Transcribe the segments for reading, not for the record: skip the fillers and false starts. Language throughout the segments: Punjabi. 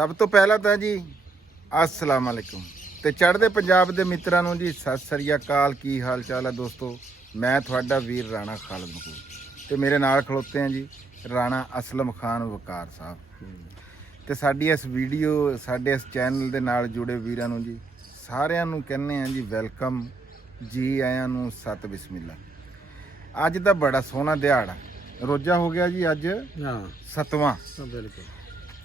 ਸਭ ਤੋਂ ਪਹਿਲਾਂ ਤਾਂ ਜੀ अस्सलाम वालेकुम ਤੇ ਚੜ੍ਹਦੇ ਪੰਜਾਬ ਦੇ ਮਿੱਤਰਾਂ ਨੂੰ ਜੀ ਸਤਿ ਸ੍ਰੀ ਅਕਾਲ। ਕੀ ਹਾਲ ਚਾਲ ਹੈ ਦੋਸਤੋ? ਮੈਂ ਤੁਹਾਡਾ ਵੀਰ ਰਾਣਾ ਖਾਲਦ ਮਕਬੂਲ ਤੇ ਮੇਰੇ ਨਾਲ ਖਲੋਤੇ ਆ ਜੀ ਰਾਣਾ ਅਸਲਮ ਖਾਨ ਵਕਾਰ ਸਾਹਿਬ। ਤੇ ਸਾਡੀ ਇਸ ਵੀਡੀਓ ਸਾਡੇ ਇਸ ਚੈਨਲ ਦੇ ਨਾਲ ਜੁੜੇ ਵੀਰਾਂ ਨੂੰ ਜੀ ਸਾਰਿਆਂ ਨੂੰ ਕਹਿੰਦੇ ਆ ਜੀ ਵੈਲਕਮ, ਜੀ ਆਇਆਂ ਨੂੰ, ਸਤ ਬਿਸਮਿਲ੍ਲਾ। ਅੱਜ ਦਾ ਬੜਾ ਸੋਹਣਾ ਦਿਹਾੜਾ, ਰੋਜ਼ਾ ਹੋ ਗਿਆ ਜੀ ਅੱਜ 7ਵਾਂ ਬਿਲਕੁਲ।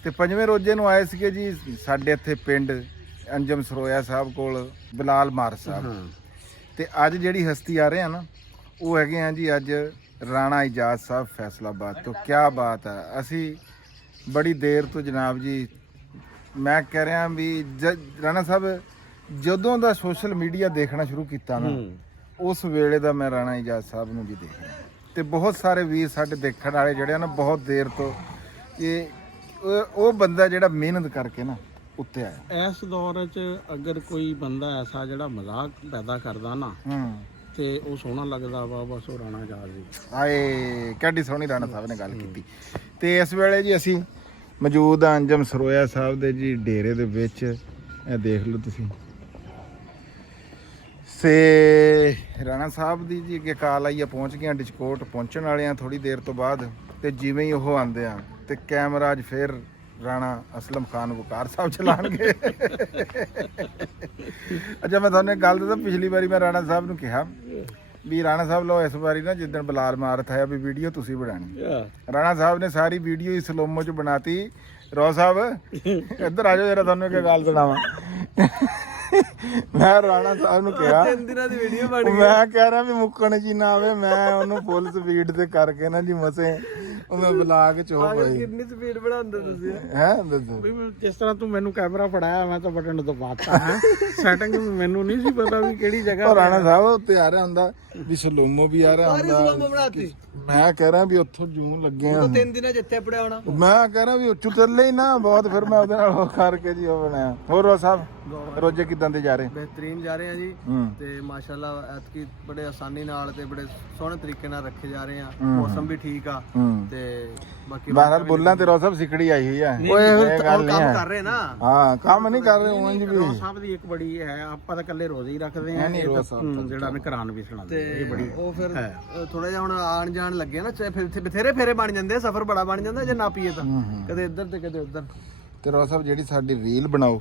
ਤੇ 5ਵੇਂ ਰੋਜ਼ੇ ਨੂੰ ਆਏ ਸੀਗੇ ਜੀ ਸਾਡੇ ਇੱਥੇ ਪਿੰਡ ਅੰਜਮ ਸਰੋਇਆ ਸਾਹਿਬ ਕੋਲ ਬਿਲਾਲ ਮਾਰ ਸਾਹਿਬ। ਤੇ ਅੱਜ ਜਿਹੜੀ ਹਸਤੀ ਆ ਰਹੇ ਆ ਨਾ ਉਹ ਹੈਗੇ ਆ ਜੀ ਅੱਜ ਰਾਣਾ ਇਜਾਜ਼ ਸਾਹਿਬ ਫੈਸਲਾਬਾਦ ਤੋਂ। ਕਿਆ ਬਾਤ ਹੈ, ਅਸੀਂ ਬੜੀ ਦੇਰ ਤੋਂ ਜਨਾਬ ਜੀ ਮੈਂ ਕਹਿ ਰਿਹਾ ਵੀ ਰਾਣਾ ਸਾਹਿਬ ਜਦੋਂ ਦਾ ਸੋਸ਼ਲ ਮੀਡੀਆ ਦੇਖਣਾ ਸ਼ੁਰੂ ਕੀਤਾ ਨਾ ਉਸ ਵੇਲੇ ਦਾ ਮੈਂ ਰਾਣਾ ਇਜਾਜ਼ ਸਾਹਿਬ ਨੂੰ ਵੀ ਦੇਖ ਰਿਹਾ ਤੇ ਬਹੁਤ ਸਾਰੇ ਵੀਰ ਸਾਡੇ ਦੇਖਣ ਵਾਲੇ ਜਿਹੜੇ ਆ ਨਾ ਬਹੁਤ ਦੇਰ ਤੋਂ ਉਹ ਬੰਦਾ ਜਿਹੜਾ ਮਿਹਨਤ ਕਰਕੇ ਨਾ ਉੱਤੇ ਆਇਆ। ਇਸ ਦੌਰ 'ਚ ਅਗਰ ਕੋਈ ਬੰਦਾ ਐਸਾ ਜਿਹੜਾ ਮਜ਼ਾਕ ਪੈਦਾ ਕਰਦਾ ਨਾ ਤੇ ਉਹ ਸੋਹਣਾ ਲੱਗਦਾ ਵਾ, ਬਸ ਉਹ ਰਾਣਾ ਇਜਾਜ਼ ਜੀ। ਆਏ ਕਿੱਡੀ ਸੋਹਣੀ ਰਾਣਾ ਸਾਹਿਬ ਨੇ ਗੱਲ ਕੀਤੀ। ਤੇ ਇਸ ਵੇਲੇ ਜੀ ਅਸੀਂ ਮੌਜੂਦ ਆ ਅੰਜਮ ਸਰੋਇਆ ਸਾਹਿਬ ਦੇ ਜੀ ਡੇਰੇ ਦੇ ਵਿੱਚ। ਇਹ ਦੇਖ ਲਓ ਤੁਸੀਂ। ਤੇ ਰਾਣਾ ਸਾਹਿਬ ਦੀ ਜੀ ਅੱਗੇ ਕਾਲ ਆਈ ਆ, ਪਹੁੰਚ ਗਏ ਆ ਡਿਸਕੋਟ, ਪਹੁੰਚਣ ਵਾਲੇ ਆ ਥੋੜੀ ਦੇਰ ਤੋਂ ਬਾਅਦ। ਤੇ ਜਿਵੇਂ ਹੀ ਉਹ ਆਉਂਦੇ ਆ ਤੇ ਕੈਮਰਾ ਅੱਜ ਫਿਰ ਰਾਣਾ ਅਸਲਮ ਖਾਨ ਵਕਾਰ ਸਾਹਿਬ ਚਲਾਣਗੇ। ਅੱਛਾ ਮੈਂ ਤੁਹਾਨੂੰ ਇੱਕ ਗੱਲ ਦੱਸਾਂ, ਪਿਛਲੀ ਵਾਰੀ ਮੈਂ ਰਾਣਾ ਸਾਹਿਬ ਨੂੰ ਕਿਹਾ ਵੀ ਰਾਣਾ ਸਾਹਿਬ ਲੋ ਇਸ ਵਾਰੀ ਨਾ ਜਿੱਦਣ ਬਿਲਾਲ ਮਾਰਤ ਆਇਆ ਵੀ ਵੀਡੀਓ ਤੁਸੀਂ ਬਣਾਣੀ। ਰਾਣਾ ਸਾਹਿਬ ਨੇ ਸਾਰੀ ਵੀਡੀਓ ਹੀ ਸਲੋਮੋ ਚ ਬਣਾਤੀ। ਰੋ ਸਾਹਿਬ ਇੱਧਰ ਆ ਜਾਓ ਜਰਾ, ਤੁਹਾਨੂੰ ਇੱਕ ਗੱਲ ਸੁਣਾਵਾਂ। ਮੈਂ ਰਾਣਾ ਸਾਹਿਬ ਨੂੰ ਕਿਹਾ 3 ਦਿਨਾਂ ਦੀ ਵੀਡੀਓ ਬਣ ਗਈ। ਮੈਂ ਕਹਿ ਰਿਹਾ ਵੀ ਮੁੱਕਣ ਜੀ ਨਾ ਆਵੇ, ਮੈਂ ਉਹਨੂੰ ਫੁੱਲ ਸਪੀਡ ਤੇ ਕਰਕੇ ਨਾ ਜੀ ਮਸੇ ਉਹ ਮੈਂ ਬਲਾਗ ਚ ਹੋ ਗਈ। ਕਿੰਨੀ ਸਪੀਡ ਬਣਾਉਂਦੇ ਤੁਸੀਂ? ਹੈ ਦੱਸੋ ਵੀ ਜਿਸ ਤਰ੍ਹਾਂ ਤੂੰ ਮੈਨੂੰ ਕੈਮਰਾ ਫੜਾਇਆ ਮੈਂ ਤਾਂ ਬਟਨ ਦਬਾਤਾ ਹੈ। ਸੈਟਿੰਗ ਮੈਨੂੰ ਨਹੀਂ ਸੀ ਪਤਾ ਵੀ ਕਿਹੜੀ ਜਗ੍ਹਾ। ਰਾਣਾ ਸਾਹਿਬ ਉੱਤੇ ਆ ਰਿਹਾ ਹੁੰਦਾ ਵੀ ਸਲੋਮੋ ਵੀ ਆ ਰਿਹਾ ਹੁੰਦਾ। ਮੈਂ ਕਹਿ ਰਿਹਾ ਵੀ ਉੱਥੋਂ ਜੂਨ ਲੱਗੇ ਆ 3 ਦਿਨਾਂ ਜਿੱਥੇ ਪੜਿਆ ਹੋਣਾ। ਮੈਂ ਕਹਿ ਰਿਹਾ ਵੀ ਉੱਚੂ ਚੱਲੇ ਹੀ ਨਾ ਬਹੁਤ। ਫਿਰ ਮੈਂ ਉਹਦੇ ਨਾਲ ਉਹ ਕਰਕੇ ਜੀ ਉਹ ਬਣਾਇਆ। ਹੋਰ ਰੋ ਸਾਹਿਬ ਰੋਜੇ ਕਿਦਾਂ ਦੇ ਜਾ ਰਹੇ? ਬਿਹਤਰੀਨ ਜਾ ਰਹੇ ਆ ਜੀ ਤੇ ਮਾਸ਼ਾਅੱਲਾ ਐਤਕੀ ਬੜੇ ਆਸਾਨੀ ਨਾਲ ਤੇ ਬੜੇ ਸੋਹਣੇ ਤਰੀਕੇ ਨਾਲ ਰੱਖੇ ਜਾ ਰਹੇ ਆ। ਮੌਸਮ ਵੀ ਠੀਕ ਆ ਤੇ ਬਾਕੀ ਬਾਹਰ ਬੋਲਾਂ ਤੇ ਰੋ ਸਾਹਿਬ ਸਿੱਕੜੀ ਆਈ ਹੋਈ ਆ। ਓਏ ਕੰਮ ਕਰ ਰਹੇ ਨਾ। ਹਾਂ ਕੰਮ ਨਹੀਂ ਕਰ ਰਹੇ ਉਂਝ ਵੀ। ਰੋ ਸਾਹਿਬ ਦੀ ਇੱਕ ਬੜੀ ਹੈ, ਆਪਾਂ ਤਾਂ ਇਕੱਲੇ ਰੋਜ਼ੇ ਹੀ ਰੱਖਦੇ ਆ। ਜਿਹੜਾ ਨਿਕਰਾਨ ਵੀ ਸੁਣਾਉਂਦੇ ਇਹ ਬੜੀ ਉਹ ਫਿਰ ਥੋੜਾ ਜਿਹਾ ਹੁਣ ਆਣ ਜਾਣ ਲੱਗੇ ਨਾ, ਬਥੇਰੇ ਫੇਰੇ ਬਣ ਜਾਂਦੇ ਆ, ਸਫ਼ਰ ਬੜਾ ਬਣ ਜਾਂਦਾ ਜੇ ਨਾ ਪੀਏ ਤਾਂ, ਕਦੇ ਇੱਧਰ ਤੇ ਕਦੇ ਉੱਧਰ। ਤੇ ਰੋ ਸਾਹਿਬ ਜਿਹੜੀ ਸਾਡੀ ਰੀਲ ਬਣਾਓ।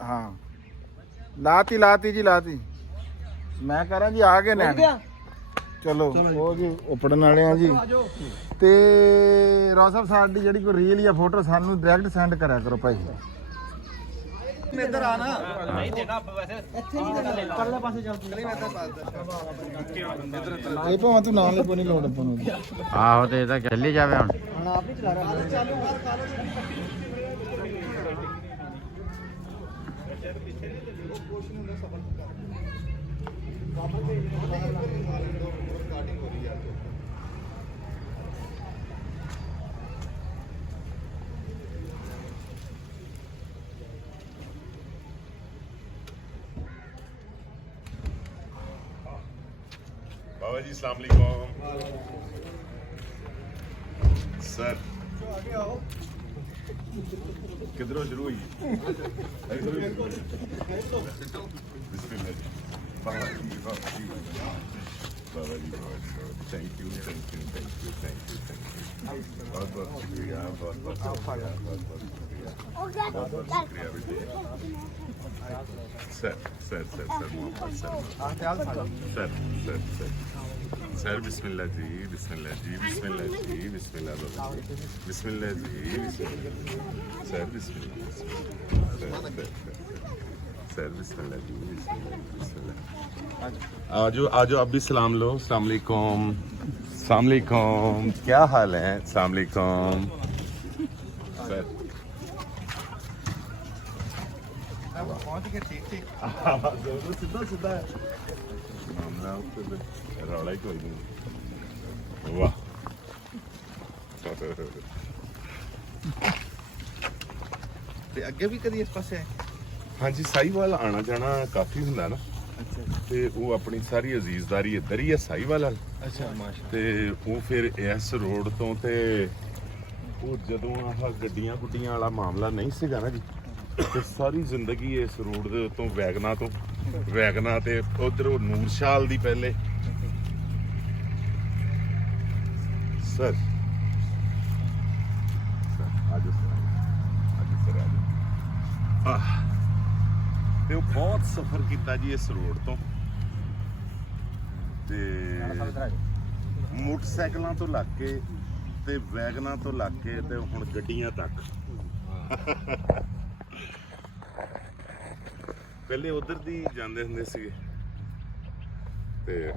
ਹਾਂ ਲਾਤੀ ਜੀ ਲਾਤੀ। ਮੈਂ ਕਰਾਂ ਜੀ ਆ ਗਏ ਨੇ। ਚਲੋ ਉਹ ਜੀ ਉਪੜਨ ਵਾਲੇ ਆ ਜੀ। ਤੇ ਰੋ ਸਾਹਿਬ ਸਾਡੀ ਜਿਹੜੀ ਕੋਈ ਰੀਲ ਜਾਂ ਫੋਟੋ ਸਾਨੂੰ ਡਾਇਰੈਕਟ ਸੈਂਡ ਕਰਿਆ ਕਰੋ ਭਾਈ। ਇੱਧਰ ਆ ਨਾ, ਨਹੀਂ ਦੇਣਾ ਵੈਸੇ ਇੱਥੇ ਨਹੀਂ ਦੇਣਾ, ਪਰਲੇ ਪਾਸੇ ਚੱਲ ਤੂੰ। ਇਹ ਭਾਵੇਂ ਤੂੰ ਨਾਲ ਲੱਗੋ ਨਹੀਂ ਲੋੜ ਆਪਾਂ ਨੂੰ। ਆਹੋ ਤੇ ਇਹ ਤਾਂ ਚੱਲੀ ਜਾਵੇ ਹੁਣ ਆਪ ਹੀ ਚਲਾ ਰਿਹਾ। ਚਾਲੂ ਕਰ बाबा जी अस्सलाम वालेकुम सर। किधरों शुरू हुई? बिस्मिल्लाह जी। बाबा जी थैंक यू बहुत बहुत शुक्रिया, बहुत शुक्रिया बेटे। सर सर बिस्मिल्लाह जी, बिस्मिल्लाह जी, बिस्मिल्लाह जी, बिस्मिल्लाह बाबा जी, बिस्मिल्लाह जी, सर बिस्मिल्लाह सर बिस्मिल्लाह जी, बिस्मिल्लाह। आज आप भी सलाम लो। अस्सलाम वालेकुम, अस्सलाम वालेकुम, क्या हाल है? अस्सलाम वालेकुम सर। पहुंच गए ठीक सीधा मामला रौला ही कोई नहीं। वाह ਤੇ ਅੱਗੇ ਵੀ ਕਦੀ ਇਸ ਪਾਸੇ ਆਏ? ਹਾਂਜੀ ਸਾਈਵਾਲ ਆਣਾ ਜਾਣਾ ਕਾਫੀ ਹੁੰਦਾ ਨਾ। ਤੇ ਉਹ ਆਪਣੀ ਸਾਰੀ ਅਜ਼ੀਜ਼ਦਾਰੀ ਇੱਧਰ ਹੀ ਹੈ ਸਾਈਵਾਲ। ਅੱਛਾ ਮਾਸ਼ਾ। ਤੇ ਉਹ ਫਿਰ ਇਸ ਰੋਡ ਤੋਂ ਤੇ ਉਹ ਜਦੋਂ ਆਹ ਗੱਡੀਆਂ ਗੁੱਡੀਆਂ ਵਾਲਾ ਮਾਮਲਾ ਨਹੀਂ ਸੀਗਾ ਨਾ ਜੀ, ਤੇ ਸਾਰੀ ਜ਼ਿੰਦਗੀ ਇਸ ਰੋਡ ਦੇ ਉੱਤੋਂ ਵੈਗਨਾ ਤੇ ਉਧਰ ਨੂਰਸ਼ਾਲ ਦੀ ਪਹਿਲੇ ਸਰ ਆਜੋ ਸਰ ਤੇ ਉਹ ਬਹੁਤ ਸਫ਼ਰ ਕੀਤਾ ਜੀ ਇਸ ਰੋਡ ਤੋਂ, ਤੇ ਮੋਟਰਸਾਈਕਲਾਂ ਤੋਂ ਲੱਗ ਕੇ ਤੇ ਵੈਗਨਾਂ ਤੋਂ ਲੱਗ ਕੇ ਤੇ ਹੁਣ ਗੱਡੀਆਂ ਤੱਕ। ਪਹਿਲੇ ਉਧਰ ਦੀ ਜਾਂਦੇ ਹੁੰਦੇ ਸੀਗੇ ਤੇ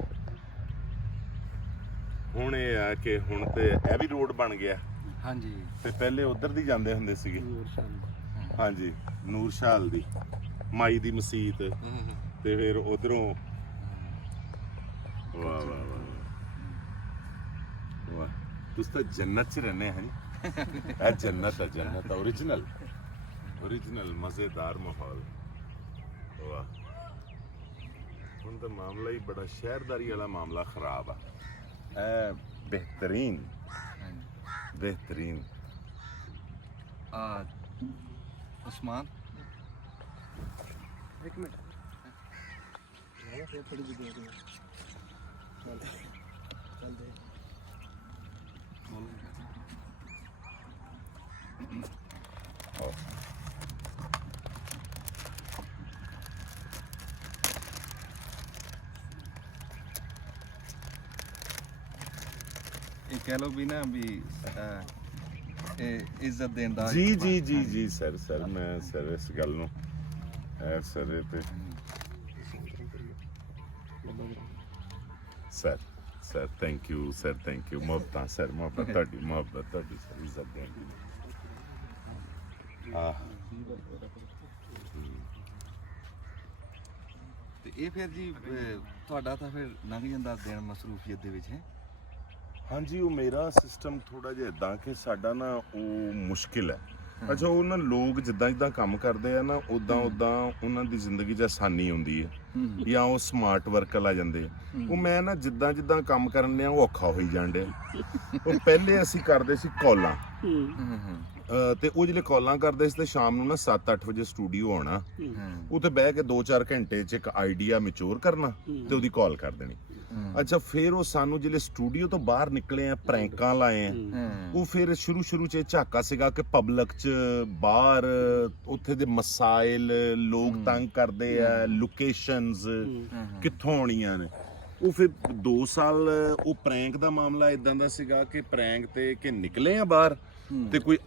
ਹੁਣ ਇਹ ਆ ਕਿ ਹੁਣ ਤੇ ਇਹ ਵੀ ਰੋਡ ਬਣ ਗਿਆ। ਹਾਂਜੀ ਤੇ ਪਹਿਲੇ ਉਧਰ ਦੀ ਜਾਂਦੇ ਹੁੰਦੇ ਸੀਗੇ। ਹਾਂਜੀ, ਨੂਰਸ਼ਾਲ ਦੀ ਮਾਈ ਦੀ ਮਸਜਿਦ ਤੇ ਫਿਰ ਉਧਰੋਂ ਵਾਹ ਵਾਹ ਵਾਹ ਵਾਹ, ਤੁਸੀਂ ਤਾਂ ਜੰਨਤ 'ਚ ਰਹਿੰਦੇ ਹਾਂ ਜੀ। ਇਹ ਜੰਨਤ ਹੈ, ਜੰਨਤ ਓਰੀਜਨਲ ਮਜ਼ੇਦਾਰ ਮਾਹੌਲ। ਵਾਹ, ਹੁਣ ਤਾਂ ਮਾਮਲਾ ਹੀ ਬੜਾ ਸ਼ਹਿਰਦਾਰੀ ਵਾਲਾ ਮਾਮਲਾ ਖਰਾਬ ਆ। ਇਹ ਬਿਹਤਰੀਨ ਉਸਮਾਨ ਇੱਕ ਮਿੰਟ ਇਹ ਕਹਿ ਲਓ ਵੀ ਨਾ ਵੀ ਇਹ ਇੱਜ਼ਤ ਦੇਣ ਦਾ ਜੀ ਸਰ ਮੈਂ ਸਰ ਇਸ ਗੱਲ ਨੂੰ ਸਰ ਤੇ ਸਰ ਥੈਂਕ ਯੂ ਮੁਹੱਬਤ ਤੁਹਾਡੀ ਸਰ ਇੱਜ਼ਤ ਦੇਣ ਦੀ। ਤੇ ਇਹ ਫਿਰ ਜੀ ਤੁਹਾਡਾ ਤਾਂ ਫਿਰ ਲੰਘ ਜਾਂਦਾ ਦਿਨ ਮਸਰੂਫੀਅਤ ਦੇ ਵਿੱਚ ਹੈ। ਹਾਂਜੀ, ਉਹ ਮੇਰਾ ਸਿਸਟਮ ਥੋੜਾ ਜਿਹਾ ਇਦਾਂ ਕਿ ਸਾਡਾ ਨਾ ਉਹ ਮੁਸ਼ਕਿਲ ਹੈ। ਅੱਛਾ, ਉਹ ਨਾ ਲੋਕ ਜਿੱਦਾਂ ਕੰਮ ਕਰਦੇ ਆ ਨਾ ਉਦਾਂ ਉਹਨਾਂ ਦੀ ਜ਼ਿੰਦਗੀ 'ਚ ਆਸਾਨੀ ਆਉਂਦੀ ਹੈ, ਜਾਂ ਉਹ ਸਮਾਰਟ ਵਰਕ ਲਾ ਜਾਂਦੇ ਆ। ਉਹ ਮੈਂ ਨਾ ਜਿੱਦਾਂ ਕੰਮ ਕਰਨ ਡਿਆ ਉਹ ਔਖਾ ਹੋਈ ਜਾਣ ਡਿਆ। ਉਹ ਪਹਿਲੇ ਅਸੀਂ ਕਰਦੇ ਸੀ ਕਾਲਾਂ, ਤੇ ਉਹ ਜਿਹੜੇ ਕਾਲਾਂ ਕਰਦੇ ਸੀ ਤੇ ਸ਼ਾਮ ਨੂੰ ਨਾ 7-8 ਵਜੇ ਸਟੂਡੀਓ ਆਉਣਾ, ਉੱਥੇ ਬਹਿ ਕੇ 2-4 ਘੰਟੇ 'ਚ ਇੱਕ ਆਈਡੀਆ ਮੈਚੁਰ ਕਰਨਾ ਤੇ ਉਹਦੀ ਕਾਲ ਕਰ ਦੇਣੀ। ਅੱਛਾ, ਫਿਰ ਉਹ ਸਾਨੂੰ ਜਿਹੜੇ ਸਟੂਡੀਓ ਤੋਂ ਬਾਹਰ ਨਿਕਲੇ ਆ, ਪ੍ਰੈਂਕਾਂ ਲਾਏ ਆ, ਉਹ ਫਿਰ ਸ਼ੁਰੂ 'ਚ ਝਾਕਾ ਸੀਗਾ ਕਿ ਪਬਲਿਕ 'ਚ ਬਾਹਰ ਉੱਥੇ ਦੇ ਮਸਾਇਲ, ਲੋਕ ਤੰਗ ਕਰਦੇ ਆ, ਲੋਕੇਸ਼ਨਸ ਕਿੱਥੋਂ ਆਉਣੀਆਂ ਨੇ। ਉਹ ਫਿਰ 2 ਸਾਲ ਉਹ ਪ੍ਰੈਂਕ ਦਾ ਮਾਮਲਾ ਇਦਾਂ ਦਾ ਸੀਗਾ ਕਿ ਪ੍ਰੈਂਕ ਤੇ ਕਿ ਨਿਕਲੇ ਆ ਬਾਹਰ ਤੇ ਕੋਈ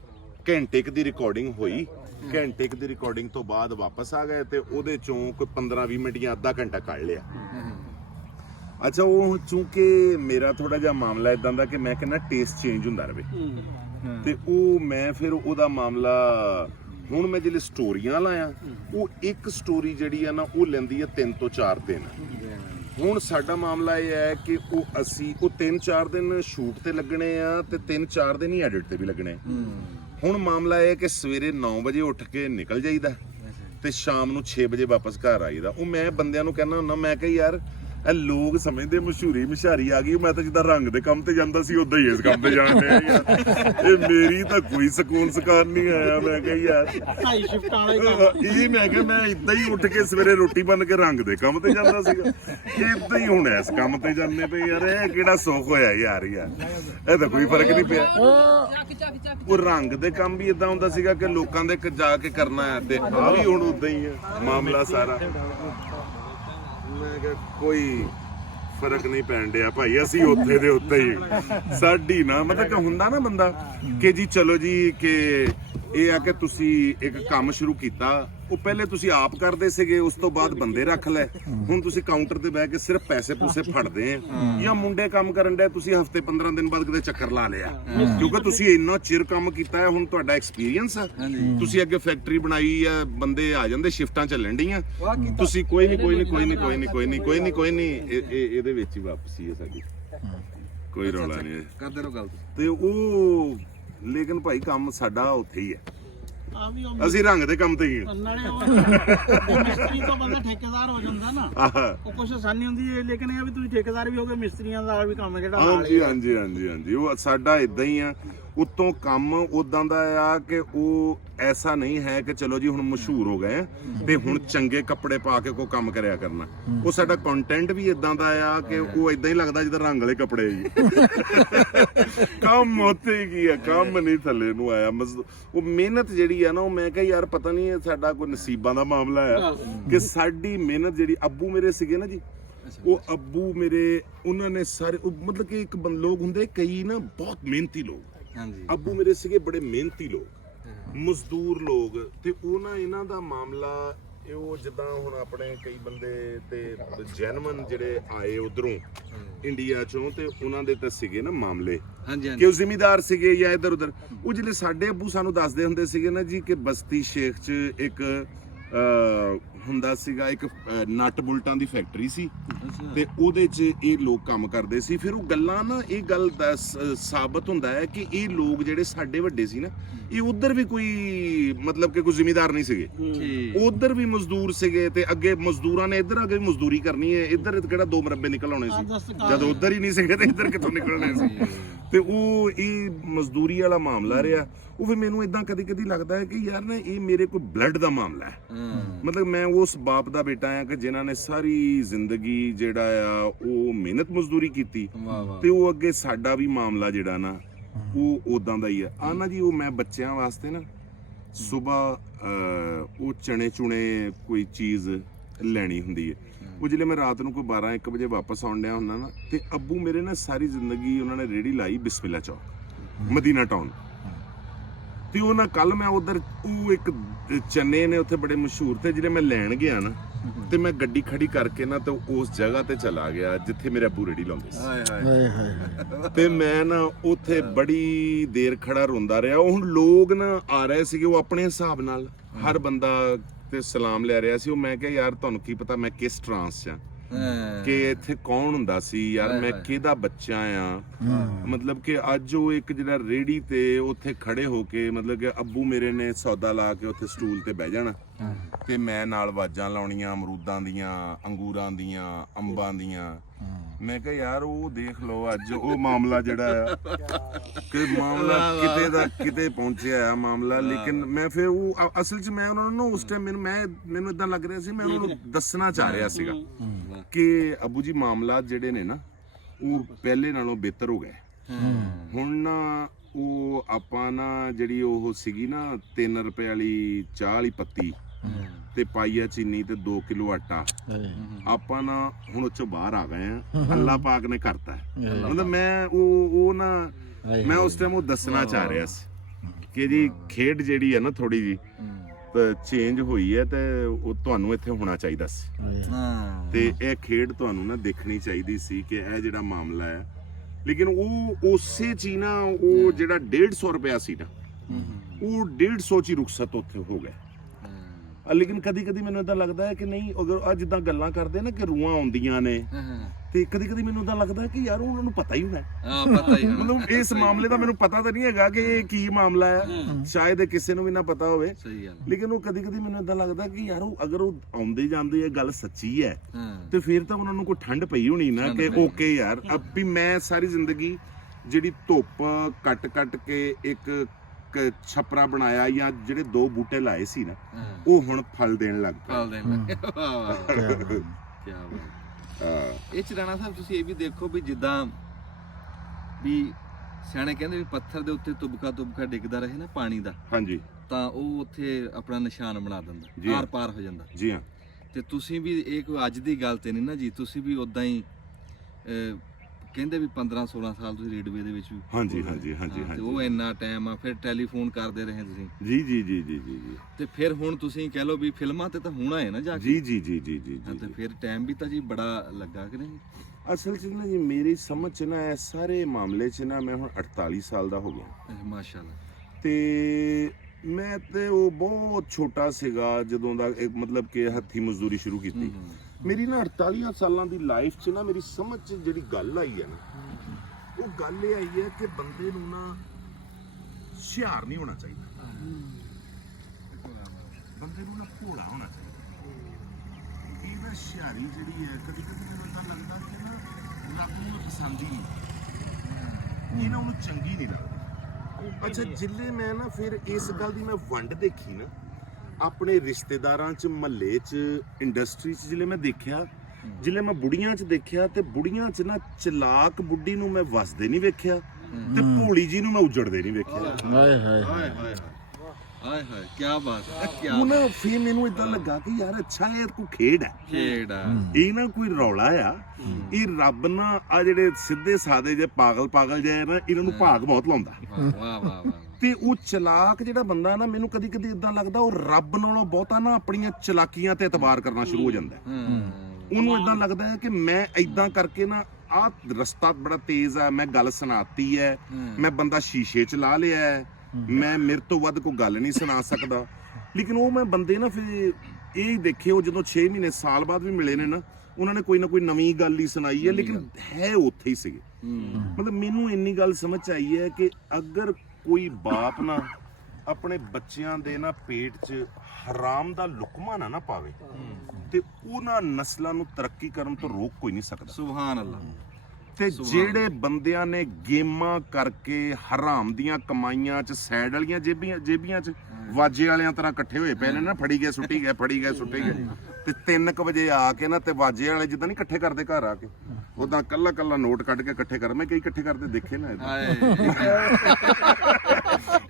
ਘੰਟੇ ਦੀ ਰਿਕਾਰਡਿੰਗ ਹੋਈ, ਘੰਟੇ ਦੀ ਰਿਕਾਰਡਿੰਗ ਤੋਂ ਬਾਅਦ ਵਾਪਸ ਆ ਗਏ ਤੇ ਉਹਦੇ ਚੋਂ ਕੋਈ 15-20 ਮਿੰਟ ਜਾਂ ਅੱਧਾ ਘੰਟਾ ਕੱਢ ਲਿਆ। ਅੱਛਾ, ਉਹ ਚੂੰਕਿ ਮੇਰਾ ਥੋੜਾ ਜਿਹਾ ਮਾਮਲਾ ਇਦਾਂ ਦਾ ਕਿ ਮੈਂ ਕਹਿੰਦਾ ਟੇਸਟ ਚੇਂਜ ਹੁੰਦਾ ਰਹੇ, ਤੇ ਉਹ ਮੈਂ ਫਿਰ ਉਹਦਾ ਮਾਮਲਾ ਹੁਣ ਮੈਂ ਜਿਹੜੇ ਸਟੋਰੀਆਂ ਲਾਇਆ, ਉਹ ਇੱਕ ਸਟੋਰੀ ਜਿਹੜੀ ਆ ਨਾ ਉਹ ਲੈਂਦੀ ਆ 3 ਤੋਂ 4 ਦਿਨ। ਹੁਣ ਸਾਡਾ ਮਾਮਲਾ ਇਹ ਹੈ ਕਿ ਉਹ 3-4 ਦਿਨ ਸ਼ੂਟ ਤੇ ਲੱਗਣੇ ਆ ਤੇ 3-4 ਦਿਨ ਹੀ ਐਡਿਟ ਤੇ ਵੀ ਲੱਗਣੇ। ਹੁਣ ਮਾਮਲਾ ਇਹ ਹੈ ਕਿ ਸਵੇਰੇ 9 ਵਜੇ ਉੱਠ ਕੇ ਨਿਕਲ ਜਾਈਦਾ ਤੇ ਸ਼ਾਮ ਨੂੰ 6 ਵਜੇ ਵਾਪਸ ਘਰ ਆਈਦਾ। ਉਹ ਮੈਂ ਬੰਦਿਆਂ ਨੂੰ ਕਹਿੰਦਾ ਹੁੰਦਾ, ਮੈਂ ਕਿਹਾ ਯਾਰ ਇਹ ਲੋਕ ਸਮਝਦੇ ਮਸ਼ਹੂਰੀ ਆ ਗਈ, ਮੈਂ ਤਾਂ ਜਿੱਦਾਂ ਰੰਗ ਦੇ ਕੰਮ ਤੇ ਜਾਂਦਾ ਸੀ ਉਦਾਂ ਹੀ ਇਸ ਕੰਮ ਤੇ ਜਾਣ ਡਿਆ ਯਾਰ। ਇਹ ਮੇਰੀ ਤਾਂ ਕੋਈ ਸਕੂਨ ਸਕਾਰ ਨਹੀਂ ਆਇਆ। ਮੈਂ ਕਿਹਾ ਯਾਰ ਇਹ ਮੈਂ ਕਿਹਾ ਮੈਂ ਇਦਾਂ ਹੀ ਉੱਠ ਕੇ ਸਵੇਰੇ ਰੋਟੀ ਬਣ ਕੇ ਰੰਗ ਦੇ ਕੰਮ ਤੇ ਜਾਂਦਾ ਸੀਗਾ, ਇਦਾਂ ਹੀ ਹੁਣ ਇਸ ਕੰਮ ਤੇ ਜਾਂਦੇ ਪਏ ਯਾਰ। ਇਹ ਕਿਹੜਾ ਸੁੱਖ ਹੋਇਆ ਯਾਰ, ਇਹ ਤਾਂ ਕੋਈ ਫਰਕ ਨਹੀਂ ਪਿਆ। ਉਹ ਰੰਗ ਦੇ ਕੰਮ ਵੀ ਇਦਾਂ ਹੁੰਦਾ ਸੀਗਾ ਕਿ ਲੋਕਾਂ ਦੇ ਜਾ ਕੇ ਕਰਨਾ ਹੈ, ਤੇ ਆ ਵੀ ਹੁਣ ਉਦਾਂ ਹੀ ਹੈ ਮਾਮਲਾ ਸਾਰਾ। ਮੈਂ ਕਿਹਾ ਕੋਈ ਫਰਕ ਨਹੀਂ ਪੈਣ ਡਿਆ ਭਾਈ, ਅਸੀਂ ਉੱਥੇ ਦੇ ਉੱਤੇ ਹੀ। ਸਾਡੀ ਨਾ ਮਤਲਬ ਕਿ ਹੁੰਦਾ ਨਾ ਬੰਦਾ ਕਿ ਜੀ ਚਲੋ ਜੀ ਕਿ ਇਹ ਆ ਕਿ ਤੁਸੀਂ ਇੱਕ ਕੰਮ ਸ਼ੁਰੂ ਕੀਤਾ, ਉਹ ਪਹਿਲੇ ਤੁਸੀਂ ਆਪ ਕਰਦੇ ਸੀਗੇ, ਉਸ ਤੋਂ ਬਾਅਦ ਬੰਦੇ ਰੱਖ ਲਏ, ਹੁਣ ਤੁਸੀਂ ਕਾਊਂਟਰ ਤੇ ਬਹਿ ਕੇ ਸਿਰਫ ਪੈਸੇ ਪੂਸੇ ਫੜਦੇ ਆ, ਜਾਂ ਮੁੰਡੇ ਕੰਮ ਕਰਨ ਡਿਆ ਤੁਸੀਂ ਹਫਤੇ 15 ਦਿਨ ਬਾਅਦ ਕਿਤੇ ਚੱਕਰ ਲਾ ਲਿਆ, ਕਿਉਂਕਿ ਤੁਸੀਂ ਇੰਨਾ ਚਿਰ ਕੰਮ ਕੀਤਾ ਹੈ, ਹੁਣ ਤੁਹਾਡਾ ਐਕਸਪੀਰੀਅੰਸ ਹੈ, ਤੁਸੀਂ ਅੱਗੇ ਫੈਕਟਰੀ ਬਣਾਈ ਆ, ਬੰਦੇ ਆ ਜਾਂਦੇ, ਸ਼ਿਫਟਾਂ ਚੱਲਣ ਡੀਆਂ, ਤੁਸੀਂ ਕੋਈ ਨਹੀਂ ਇਹਦੇ ਵਿੱਚ ਹੀ ਵਾਪਸੀ ਹੈ ਸਾਡੀ, ਕੋਈ ਰੌਲਾ ਨਹੀਂ ਕਰਦੇ ਰਹੋ ਗੱਲ। ਤੇ ਉਹ ਲੇਕਿਨ ਭਾਈ ਕੰਮ ਸਾਡਾ ਉੱਥੇ ਹੀ ਹੈ, ਅਸੀਂ ਰੰਗ ਦੇ ਕੰਮ ਤੇ ਹੀ ਹਾਂ। ਮਿਸਤਰੀ ਤੋਂ ਬੰਦਾ ਠੇਕੇਦਾਰ ਹੋ ਜਾਂਦਾ ਨਾ, ਉਹ ਕੁਛ ਆਸਾਨੀ ਹੁੰਦੀ ਹੈ, ਲੇਕਿਨ ਇਹ ਵੀ ਤੁਸੀਂ ਠੇਕੇਦਾਰ ਵੀ ਹੋਗੇ, ਮਿਸਤਰੀਆਂ ਦਾ ਵੀ ਕੰਮ ਜਿਹੜਾ ਹਾਂਜੀ ਉਹ ਸਾਡਾ ਇਦਾਂ ਹੀ ਆ। ਉਤੋਂ ਕੰਮ ਉਦਾਂ ਦਾ ਆ ਕਿ ਉਹ ਐਸਾ ਨਹੀਂ ਹੈ ਕਿ ਚਲੋ ਜੀ ਹੁਣ ਮਸ਼ਹੂਰ ਹੋ ਗਏ ਤੇ ਹੁਣ ਚੰਗੇ ਕੱਪੜੇ ਪਾ ਕੇ ਕੋਈ ਕੰਮ ਕਰਿਆ ਕਰਨਾ। ਉਹ ਸਾਡਾ ਕੰਟੈਂਟ ਵੀ ਇਦਾਂ ਦਾ ਆ ਕਿ ਉਹ ਇਦਾਂ ਹੀ ਲੱਗਦਾ ਜਿੱਦਾਂ ਰੰਗ ਵਾਲੇ ਕੱਪੜੇ ਜੀ। ਕੰਮ ਉੱਥੇ ਹੀ ਕੀ ਆ, ਕੰਮ ਨਹੀਂ ਥੱਲੇ ਨੂੰ ਆਇਆ। ਉਹ ਮਿਹਨਤ ਜਿਹੜੀ ਆ ਨਾ, ਉਹ ਮੈਂ ਕਿਹਾ ਯਾਰ ਪਤਾ ਨਹੀਂ ਸਾਡਾ ਕੋਈ ਨਸੀਬਾਂ ਦਾ ਮਾਮਲਾ ਆ ਕਿ ਸਾਡੀ ਮਿਹਨਤ ਜਿਹੜੀ ਅੱਬੂ ਮੇਰੇ ਸੀਗੇ ਨਾ ਜੀ, ਉਹ ਅੱਬੂ ਮੇਰੇ ਉਹਨਾਂ ਨੇ ਸਾਰੇ ਮਤਲਬ ਕਿ ਇੱਕ ਲੋਕ ਹੁੰਦੇ ਕਈ ਨਾ ਬਹੁਤ ਮਿਹਨਤੀ ਲੋਕ। ਹਾਂਜੀ ਅੱਬੂ ਮੇਰੇ ਸੀਗੇ ਬੜੇ ਮਿਹਨਤੀ ਲੋਕ, ਮਜ਼ਦੂਰ ਲੋਕ, ਤੇ ਇਹਨਾਂ ਦਾ ਮਾਮਲਾ ਉਹ ਜਿੱਦਾਂ ਹੁਣ ਆਪਣੇ ਕਈ ਬੰਦੇ ਤੇ ਜੈਨਮਨ ਜਿਹੜੇ ਆਏ ਉਧਰੋਂ ਇੰਡੀਆ ਚੋਂ, ਤੇ ਉਹਨਾਂ ਦੇ ਤਾਂ ਸੀਗੇ ਨਾ ਮਾਮਲੇ ਹਾਂਜੀ ਕਿ ਉਹ ਜ਼ਿਮੀਦਾਰ ਸੀਗੇ ਜਾਂ ਇੱਧਰ ਉਧਰ। ਉਹ ਜਿਹੜੇ ਸਾਡੇ ਅੱਬੂ ਸਾਨੂੰ ਦੱਸਦੇ ਹੁੰਦੇ ਸੀਗੇ ਨਾ ਜੀ ਕਿ ਬਸਤੀ ਸ਼ੇਖ 'ਚ ਇੱਕ ਹੁੰਦਾ ਸੀਗਾ, ਇੱਕ ਨਟ ਬੁਲਟਾਂ ਦੀ ਫੈਕਟਰੀ ਸੀ ਤੇ ਉਹਦੇ 'ਚ ਇਹ ਲੋਕ ਕੰਮ ਕਰਦੇ ਸੀ। ਫਿਰ ਉਹ ਗੱਲਾਂ ਨਾ, ਇਹ ਗੱਲ ਦਾ ਸਾਬਤ ਹੁੰਦਾ ਹੈ ਕਿ ਇਹ ਲੋਕ ਜਿਹੜੇ ਸਾਡੇ ਵੱਡੇ ਸੀ ਨਾ, ਇਹ ਉਧਰ ਵੀ ਕੋਈ ਮਤਲਬ ਕਿ ਕੋਈ ਜ਼ਿਮੀਦਾਰ ਨਹੀਂ ਸੀਗੇ, ਉਧਰ ਵੀ ਮਜ਼ਦੂਰ ਸੀਗੇ। ਤੇ ਅੱਗੇ ਮਜ਼ਦੂਰਾਂ ਨੇ ਇੱਧਰ ਅੱਗੇ ਮਜ਼ਦੂਰੀ ਕਰਨੀ ਹੈ, ਇੱਧਰ ਕਿਹੜਾ 2 ਮੁਰੱਬੇ ਨਿਕਲ ਆਉਣੇ ਸੀ, ਜਦੋਂ ਉਧਰ ਹੀ ਨਹੀਂ ਸੀਗੇ ਤੇ ਇੱਧਰ ਕਿੱਥੋਂ ਨਿਕਲਣੇ ਸੀ। ਤੇ ਉਹ ਇਹ ਮਜ਼ਦੂਰੀ ਵਾਲਾ ਮਾਮਲਾ ਰਿਹਾ। ਉਹ ਫਿਰ ਮੈਨੂੰ ਇਦਾਂ ਕਦੀ ਕਦੀ ਲੱਗਦਾ ਹੈ ਕਿ ਯਾਰ ਨਾ ਇਹ ਮੇਰੇ ਕੋਈ ਬਲੱਡ ਦਾ ਮਾਮਲਾ ਹੈ। ਮਤਲਬ ਮੈਂ ਉਸ ਬਾਪ ਦਾ ਬੇਟਾ ਆ ਕਿ ਜਿਨ੍ਹਾਂ ਨੇ ਸਾਰੀ ਜ਼ਿੰਦਗੀ ਜਿਹੜਾ ਆ ਉਹ ਮਿਹਨਤ ਮਜ਼ਦੂਰੀ ਕੀਤੀ, ਤੇ ਉਹ ਅੱਗੇ ਸਾਡਾ ਵੀ ਮਾਮਲਾ ਜਿਹੜਾ ਨਾ ਉਹ ਉਦਾਂ ਦਾ ਹੀ ਆ ਨਾ ਜੀ। ਉਹ ਮੈਂ ਬੱਚਿਆਂ ਵਾਸਤੇ ਨਾ ਸਵੇਰ ਉਹ ਚਣੇ ਚੁਣੇ ਕੋਈ ਚੀਜ਼ ਲੈਣੀ ਹੁੰਦੀ ਹੈ। ਉਹ ਜਿਹੜੇ ਮੈਂ ਰਾਤ ਨੂੰ ਕੋਈ 12-1 ਵਜੇ ਵਾਪਸ ਆਉਣ ਡਿਆ ਹੁੰਦਾ ਨਾ, ਤੇ ਅੱਬੂ ਮੇਰੇ ਨੇ ਸਾਰੀ ਜ਼ਿੰਦਗੀ ਉਹਨਾਂ ਨੇ ਰੇਹੜੀ ਲਾਈ ਬਿਸਮਿਲ੍ਲਾ ਚੌਕ ਮਦੀਨਾ ਟਾਊਨ। ਤੇ ਉਹ ਨਾ ਕੱਲ ਮੈਂ ਉਧਰ, ਉਹ ਇੱਕ ਚਨੇ ਨੇ ਉੱਥੇ ਬੜੇ ਮਸ਼ਹੂਰ, ਤੇ ਜਿਹੜੇ ਮੈਂ ਲੈਣ ਗਿਆ ਨਾ, ਤੇ ਮੈਂ ਗੱਡੀ ਖੜੀ ਕਰਕੇ ਨਾ ਤੇ ਉਸ ਜਗ੍ਹਾ ਤੇ ਚਲਾ ਗਿਆ ਜਿੱਥੇ ਮੇਰੇ ਅੱਬੂ ਰੇਹੜੀ ਲਾਉਂਦੇ ਸੀ। ਤੇ ਮੈਂ ਨਾ ਉੱਥੇ ਬੜੀ ਦੇਰ ਖੜਾ ਰੋਂਦਾ ਰਿਹਾ। ਉਹ ਹੁਣ ਲੋਕ ਨਾ ਆ ਰਹੇ ਸੀਗੇ, ਉਹ ਆਪਣੇ ਹਿਸਾਬ ਨਾਲ ਹਰ ਬੰਦਾ ਤੇ ਸਲਾਮ ਲੈ ਰਿਹਾ ਸੀ। ਉਹ ਮੈਂ ਕਿਹਾ ਯਾਰ ਤੁਹਾਨੂੰ ਕੀ ਪਤਾ ਮੈਂ ਕਿਸ ਟਰਾਂਸ 'ਚ ਆ, ਕਿ ਇੱਥੇ ਕੌਣ ਹੁੰਦਾ ਸੀ ਯਾਰ, ਮੈਂ ਕਿਹਦਾ ਬੱਚਾ ਆ। ਮਤਲਬ ਕਿ ਅੱਜ ਉਹ ਇੱਕ ਜਿਹੜਾ ਰੇੜੀ ਤੇ ਉੱਥੇ ਖੜੇ ਹੋ ਕੇ, ਮਤਲਬ ਕਿ ਅੱਬੂ ਮੇਰੇ ਨੇ ਸੌਦਾ ਲਾ ਕੇ ਉੱਥੇ ਸਟੂਲ ਤੇ ਬਹਿ ਜਾਣਾ, ਤੇ ਮੈਂ ਨਾਲ ਆਵਾਜ਼ਾਂ ਲਾਉਣੀਆਂ ਅਮਰੂਦਾਂ ਦੀਆਂ, ਅੰਗੂਰਾਂ ਦੀਆਂ, ਅੰਬਾਂ ਦੀਆਂ। ਮੈਂ ਕਿਹਾ ਯਾਰ ਉਹ ਦੇਖ ਲਓ ਅੱਜ ਉਹ ਮਾਮਲਾ ਜਿਹੜਾ ਆ ਕਿ ਮਾਮਲਾ ਕਿਤੇ ਦਾ ਕਿਤੇ ਪਹੁੰਚਿਆ ਆ ਮਾਮਲਾ। ਲੇਕਿਨ ਮੈਂ ਫਿਰ ਉਹ ਅਸਲ 'ਚ ਮੈਂ ਉਹਨਾਂ ਨੂੰ ਉਸ ਟਾਈਮ ਮੈਨੂੰ ਇਦਾਂ ਲੱਗ ਰਿਹਾ ਸੀ, ਮੈਂ ਉਹਨਾਂ ਨੂੰ ਦੱਸਣਾ ਚਾਹ ਰਿਹਾ ਸੀਗਾ ਕਿ ਅੱਬੂ ਜੀ ਮਾਮਲਾ ਜਿਹੜੇ ਨੇ ਨਾ ਉਹ ਪਹਿਲੇ ਨਾਲੋਂ ਬਿਹਤਰ ਹੋ ਗਏ। ਹੁਣ ਨਾ ਉਹ ਆਪਾਂ ਨਾ ਜਿਹੜੀ ਉਹ ਸੀਗੀ ਨਾ 3 ਰੁਪਏ ਵਾਲੀ ਚਾਹ ਵਾਲੀ ਪੱਤੀ ਤੇ ਪਾਈਆ ਚੀਨੀ ਤੇ 2 ਕਿਲੋ ਆਟਾ, ਆਪਾਂ ਨਾ ਹੁਣ ਉਹ ਚੋਂ ਬਾਹਰ ਆ ਗਏ ਆ। ਅੱਲਾਹ ਪਾਕ ਨੇ ਕਰਤਾ। ਮਤਲਬ ਮੈਂ ਉਹ ਨਾ ਮੈਂ ਉਸ ਟਾਈਮ ਉਹ ਦੱਸਣਾ ਚਾਹ ਰਿਹਾ ਸੀ ਕਿ ਜੀ ਖੇਡ ਜਿਹੜੀ ਹੈ ਨਾ ਥੋੜੀ ਜੀ ਚੇਂਜ ਹੋਈ ਹੈ, ਤੇ ਉਹ ਤੁਹਾਨੂੰ ਇੱਥੇ ਹੋਣਾ ਚਾਹੀਦਾ ਸੀ, ਤੇ ਇਹ ਖੇਡ ਤੁਹਾਨੂੰ ਨਾ ਦੇਖਣੀ ਚਾਹੀਦੀ ਸੀ ਕਿ ਇਹ ਜਿਹੜਾ ਮਾਮਲਾ ਹੈ। ਲੇਕਿਨ ਉਹ ਉਸੇ ਚ ਹੀ ਨਾ ਉਹ ਜਿਹੜਾ 150 ਰੁਪਇਆ ਸੀ ਨਾ, ਉਹ 150 ਚ ਹੀ ਰੁਖਸਤ ਉੱਥੇ ਹੋ ਗਿਆ। ਲੇਕਿਨ ਕਦੀ ਕਦੀ ਮੈਨੂੰ ਏਦਾਂ ਲੱਗਦਾ ਹੈ ਕਿ ਨਹੀਂ, ਅਗਰ ਅੱਜ ਜਿੱਦਾਂ ਗੱਲਾਂ ਕਰਦੇ ਨਾ ਕਿ ਰੂਹਾਂ ਆਉਂਦੀਆਂ ਨੇ, ਤੇ ਕਦੀ ਕਦੀ ਮੈਨੂੰ ਏਦਾਂ ਲੱਗਦਾ ਕਿ ਯਾਰ ਉਹਨਾਂ ਨੂੰ ਪਤਾ ਹੀ ਹੋਣਾ, ਮਤਲਬ ਇਸ ਮਾਮਲੇ ਦਾ ਮੈਨੂੰ ਪਤਾ ਤਾਂ ਨਹੀਂ ਹੈਗਾ ਕਿ ਇਹ ਕੀ ਮਾਮਲਾ ਹੈ, ਸ਼ਾਇਦ ਕਿਸੇ ਨੂੰ ਵੀ ਨਾ ਪਤਾ ਹੋਵੇ। ਲੇਕਿਨ ਉਹ ਕਦੀ ਕਦੀ ਮੈਨੂੰ ਏਦਾਂ ਲੱਗਦਾ ਕਿ ਯਾਰ ਉਹ ਅਗਰ ਉਹ ਆਉਂਦੇ ਜਾਂਦੇ ਇਹ ਗੱਲ ਸੱਚੀ ਹੈ, ਤੇ ਫਿਰ ਤਾਂ ਉਹਨਾਂ ਨੂੰ ਕੋਈ ਠੰਡ ਪਈ ਹੋਣੀ ਨਾ ਕਿ ਓਕੇ ਯਾਰ ਵੀ ਮੈਂ ਸਾਰੀ ਜ਼ਿੰਦਗੀ ਜਿਹੜੀ ਧੁੱਪ ਕੱਟ ਕੇ ਇੱਕ ਛਪਰਾ ਬਣਾਇਆ ਜਾਂ ਜਿਹੜੇ 2 ਬੂਟੇ ਲਾਏ ਸੀ ਨਾ, ਉਹ ਹੁਣ ਫਲ ਦੇਣ ਲੱਗ ਪਏ। ਇਹ ਚ ਰਾਣਾ ਸਾਹਿਬ ਤੁਸੀਂ ਇਹ ਵੀ ਦੇਖੋ ਵੀ ਜਿੱਦਾਂ ਵੀ ਸਿਆਣੇ ਕਹਿੰਦੇ ਵੀ ਪੱਥਰ ਦੇ ਉੱਤੇ ਤੁਬਕਾ ਡਿੱਗਦਾ ਰਹੇ ਨਾ ਪਾਣੀ ਦਾ, ਹਾਂਜੀ, ਤਾਂ ਉਹ ਉੱਥੇ ਆਪਣਾ ਨਿਸ਼ਾਨ ਬਣਾ ਦਿੰਦਾ, ਆਰ ਪਾਰ ਹੋ ਜਾਂਦਾ। ਜੀ ਹਾਂ। ਤੇ ਤੁਸੀਂ ਵੀ ਇਹ ਕੋਈ ਅੱਜ ਦੀ ਗੱਲ ਤੇ ਨਹੀਂ ਨਾ ਜੀ, ਤੁਸੀਂ ਵੀ ਉਦਾਂ ਹੀ ਕਹਿੰਦੇ ਵੀ 15-16 ਸਾਲ ਤੁਸੀਂ ਰੇਡੀਓ ਦੇ ਵਿੱਚ ਵੀ। ਹਾਂਜੀ। ਤੇ ਉਹ ਇੰਨਾ ਟਾਈਮ ਆ, ਫਿਰ ਟੈਲੀਫੋਨ ਕਰਦੇ ਰਹੇ ਤੁਸੀਂ। ਜੀ। ਤੇ ਫਿਰ ਹੁਣ ਤੁਸੀਂ ਕਹਿ ਲਓ ਵੀ ਫਿਲਮਾਂ ਤੇ ਤਾਂ ਹੋਣਾ ਹੈ ਨਾ ਜਾ ਕੇ। ਜੀ। ਤੇ ਫਿਰ ਟਾਈਮ ਵੀ ਤਾਂ ਜੀ ਬੜਾ ਲੱਗਾ ਕਿ ਨਹੀਂ? ਅਸਲ 'ਚ ਨਾ ਜੀ ਮੇਰੀ ਸਮਝ 'ਚ ਨਾ ਇਹ ਸਾਰੇ ਮਾਮਲੇ 'ਚ ਨਾ ਮੈਂ ਹੁਣ 48 ਸਾਲ ਦਾ ਹੋ ਗਿਆ। ਮਾਸ਼ਾਅੱਲਾ। ਤੇ ਮੈਂ ਤੇ ਉਹ ਬਹੁਤ ਛੋਟਾ ਸੀਗਾ ਜਦੋਂ ਦਾ ਮਤਲਬ ਕਿ ਹੱਥੀ ਮਜ਼ਦੂਰੀ ਸ਼ੁਰੂ ਕੀਤੀ। ਮੇਰੀ ਨਾ 48 ਸਾਲਾਂ ਦੀ ਲਾਈਫ 'ਚ ਨਾ ਮੇਰੀ ਸਮਝ 'ਚ ਜਿਹੜੀ ਗੱਲ ਆਈ ਹੈ ਨਾ, ਉਹ ਗੱਲ ਇਹ ਆਈ ਹੈ ਕਿ ਬੰਦੇ ਨੂੰ ਨਾ ਹੁਸ਼ਿਆਰ ਨਹੀਂ ਹੋਣਾ ਚਾਹੀਦਾ, ਬੰਦੇ ਨੂੰ ਨਾ ਭੋਲਾ ਹੋਣਾ ਚਾਹੀਦਾ। ਇਹ ਨਾ ਹੁਸ਼ਿਆਰੀ ਜਿਹੜੀ ਹੈ ਕਦੀ ਮੈਨੂੰ ਤਾਂ ਲੱਗਦਾ ਕਿ ਨਾ ਰੱਬ ਨੂੰ ਪਸੰਦ ਹੀ ਨਹੀਂ, ਇਹ ਨਾ ਉਹਨੂੰ ਚੰਗੀ ਨਹੀਂ ਲੱਗਦੀ। ਅੱਛਾ ਜਿੱਲੇ ਮੈਂ ਨਾ ਫਿਰ ਇਸ ਗੱਲ ਦੀ ਮੈਂ ਵੰਡ ਦੇਖੀ ਨਾ ਆਪਣੇ ਰਿਸ਼ਤੇਦਾਰਾਂ 'ਚ, ਮਹੱਲੇ 'ਚ, ਇੰਡਸਟਰੀ 'ਚ, ਜਿੱਲੇ ਮੈਂ ਦੇਖਿਆ, ਜਿੱਲੇ ਮੈਂ ਬੁੜੀਆਂ 'ਚ ਦੇਖਿਆ ਤੇ ਬੁੜੀਆਂ 'ਚ ਨਾ ਚਲਾਕ ਬੁੱਢੀ ਨੂੰ ਮੈਂ ਵਸਦੇ ਨਹੀਂ ਵੇਖਿਆ ਤੇ ਭੋਲੀ ਜੀ ਨੂੰ ਮੈਂ ਉਜੜਦੇ ਨਹੀਂ ਵੇਖਿਆ। ਹਾਏ ਹਾਏ ਹਾਏ ਹਾਏ ਹਾਏ ਹਾਏ ਕੀ ਬਾਤ ਹੈ, ਕੀ ਉਹ ਨਾ ਫਿਰ ਮੈਨੂੰ ਇਦਾਂ ਲੱਗਾ ਕਿ ਯਾਰ ਅੱਛਾ ਇਹ ਕੋਈ ਖੇਡ ਹੈ, ਖੇਡ ਆ। ਇਹ ਨਾ ਕੋਈ ਰੌਲਾ ਆ, ਇਹ ਰੱਬ ਨਾ ਆ ਜਿਹੜੇ ਸਿੱਧੇ ਸਾਦੇ ਜੇ ਪਾਗਲ ਜਿਹੇ ਨਾ ਇਹਨਾਂ ਨੂੰ ਭਾਗ ਬਹੁਤ ਲਾਉਂਦਾ। ਵਾਹ ਵਾਹ ਵਾਹ। ਤੇ ਉਹ ਚਲਾਕ ਜਿਹੜਾ ਬੰਦਾ ਨਾ ਮੈਨੂੰ ਕਦੀ ਕਦੀ ਇਦਾਂ ਲੱਗਦਾ ਉਹ ਰੱਬ ਨਾਲੋਂ ਬਹੁਤਾ ਨਾ ਆਪਣੀਆਂ ਚਲਾਕੀਆਂ ਤੇ ਇਤਬਾਰ ਕਰਨਾ ਸ਼ੁਰੂ ਹੋ ਜਾਂਦਾ ਹੈ। ਉਹਨੂੰ ਇਦਾਂ ਲੱਗਦਾ ਹੈ ਕਿ ਮੈਂ ਇਦਾਂ ਕਰਕੇ ਨਾ ਆਹ ਰਸਤਾ ਬੜਾ ਤੇਜ਼ ਆ, ਮੈਂ ਗੱਲ ਸੁਣਾਤੀ ਹੈ, ਮੈਂ ਬੰਦਾ ਸ਼ੀਸ਼ੇ 'ਚ ਲਾ ਲਿਆ ਹੈ, ਮੈਂ ਮੇਰੇ ਤੋਂ ਵੱਧ ਕੋਈ ਗੱਲ ਨਹੀਂ ਸੁਣਾ ਸਕਦਾ। ਲੇਕਿਨ ਉਹ ਮੈਂ ਬੰਦੇ ਨਾ ਫਿਰ ਇਹ ਦੇਖੇ, ਉਹ ਜਦੋਂ 6 ਮਹੀਨੇ ਸਾਲ ਬਾਅਦ ਵੀ ਮਿਲੇ ਨੇ ਨਾ, ਉਹਨਾਂ ਨੇ ਕੋਈ ਨਾ ਕੋਈ ਨਵੀਂ ਗੱਲ ਹੀ ਸੁਣਾਈ ਹੈ, ਲੇਕਿਨ ਹੈ ਉੱਥੇ ਹੀ ਸੀਗੇ। ਮਤਲਬ ਮੈਨੂੰ ਇੰਨੀ ਗੱਲ ਸਮਝ ਆਈ ਹੈ ਕਿ ਅਗਰ ਕੋਈ ਬਾਪ ਨਾ ਆਪਣੇ ਬੱਚਿਆਂ ਦੇ ਨਾ ਪੇਟ 'ਚ ਹਰਾਮ ਦਾ ਲੁਕਮਾ ਨਾ ਪਾਵੇ ਤੇ ਉਹਨਾਂ ਨਸਲਾਂ ਨੂੰ ਤਰੱਕੀ ਕਰਨ ਤੋਂ ਰੋਕ ਕੋਈ ਨਹੀਂ ਸਕਦਾ। ਸੁਭਾਨ ਅੱਲਾਹ। ਤੇ ਜਿਹੜੇ ਬੰਦਿਆਂ ਨੇ ਗੇਮਾਂ ਕਰਕੇ ਹਰਾਮ ਦੀਆਂ ਕਮਾਈਆਂ 'ਚ ਸਾਈਡ ਵਾਲੀਆਂ ਜੇਬੀਆਂ 'ਚ ਵਾਜੇ ਵਾਲਿਆਂ ਤਰ੍ਹਾਂ ਇਕੱਠੇ ਹੋਏ ਪਏ ਨੇ ਨਾ, ਫੜੀ ਗਏ ਸੁੱਟੀ ਗਏ, ਫੜੀ ਗਏ ਸੁੱਟੀ ਗਏ, ਤੇ 3 ਵਜੇ ਆ ਕੇ ਨਾ ਤੇ ਵਾਜੇ ਵਾਲੇ ਜਿੱਦਾਂ ਨਹੀਂ ਇਕੱਠੇ ਕਰਦੇ ਘਰ ਆ ਕੇ, ਉਦਾਂ ਕੱਲਾ ਕੱਲਾ ਨੋਟ ਕੱਢ ਕੇ ਇਕੱਠੇ ਕਰ, ਮੈਂ ਕਈ ਇਕੱਠੇ ਕਰਦੇ ਦੇਖੇ ਨਾ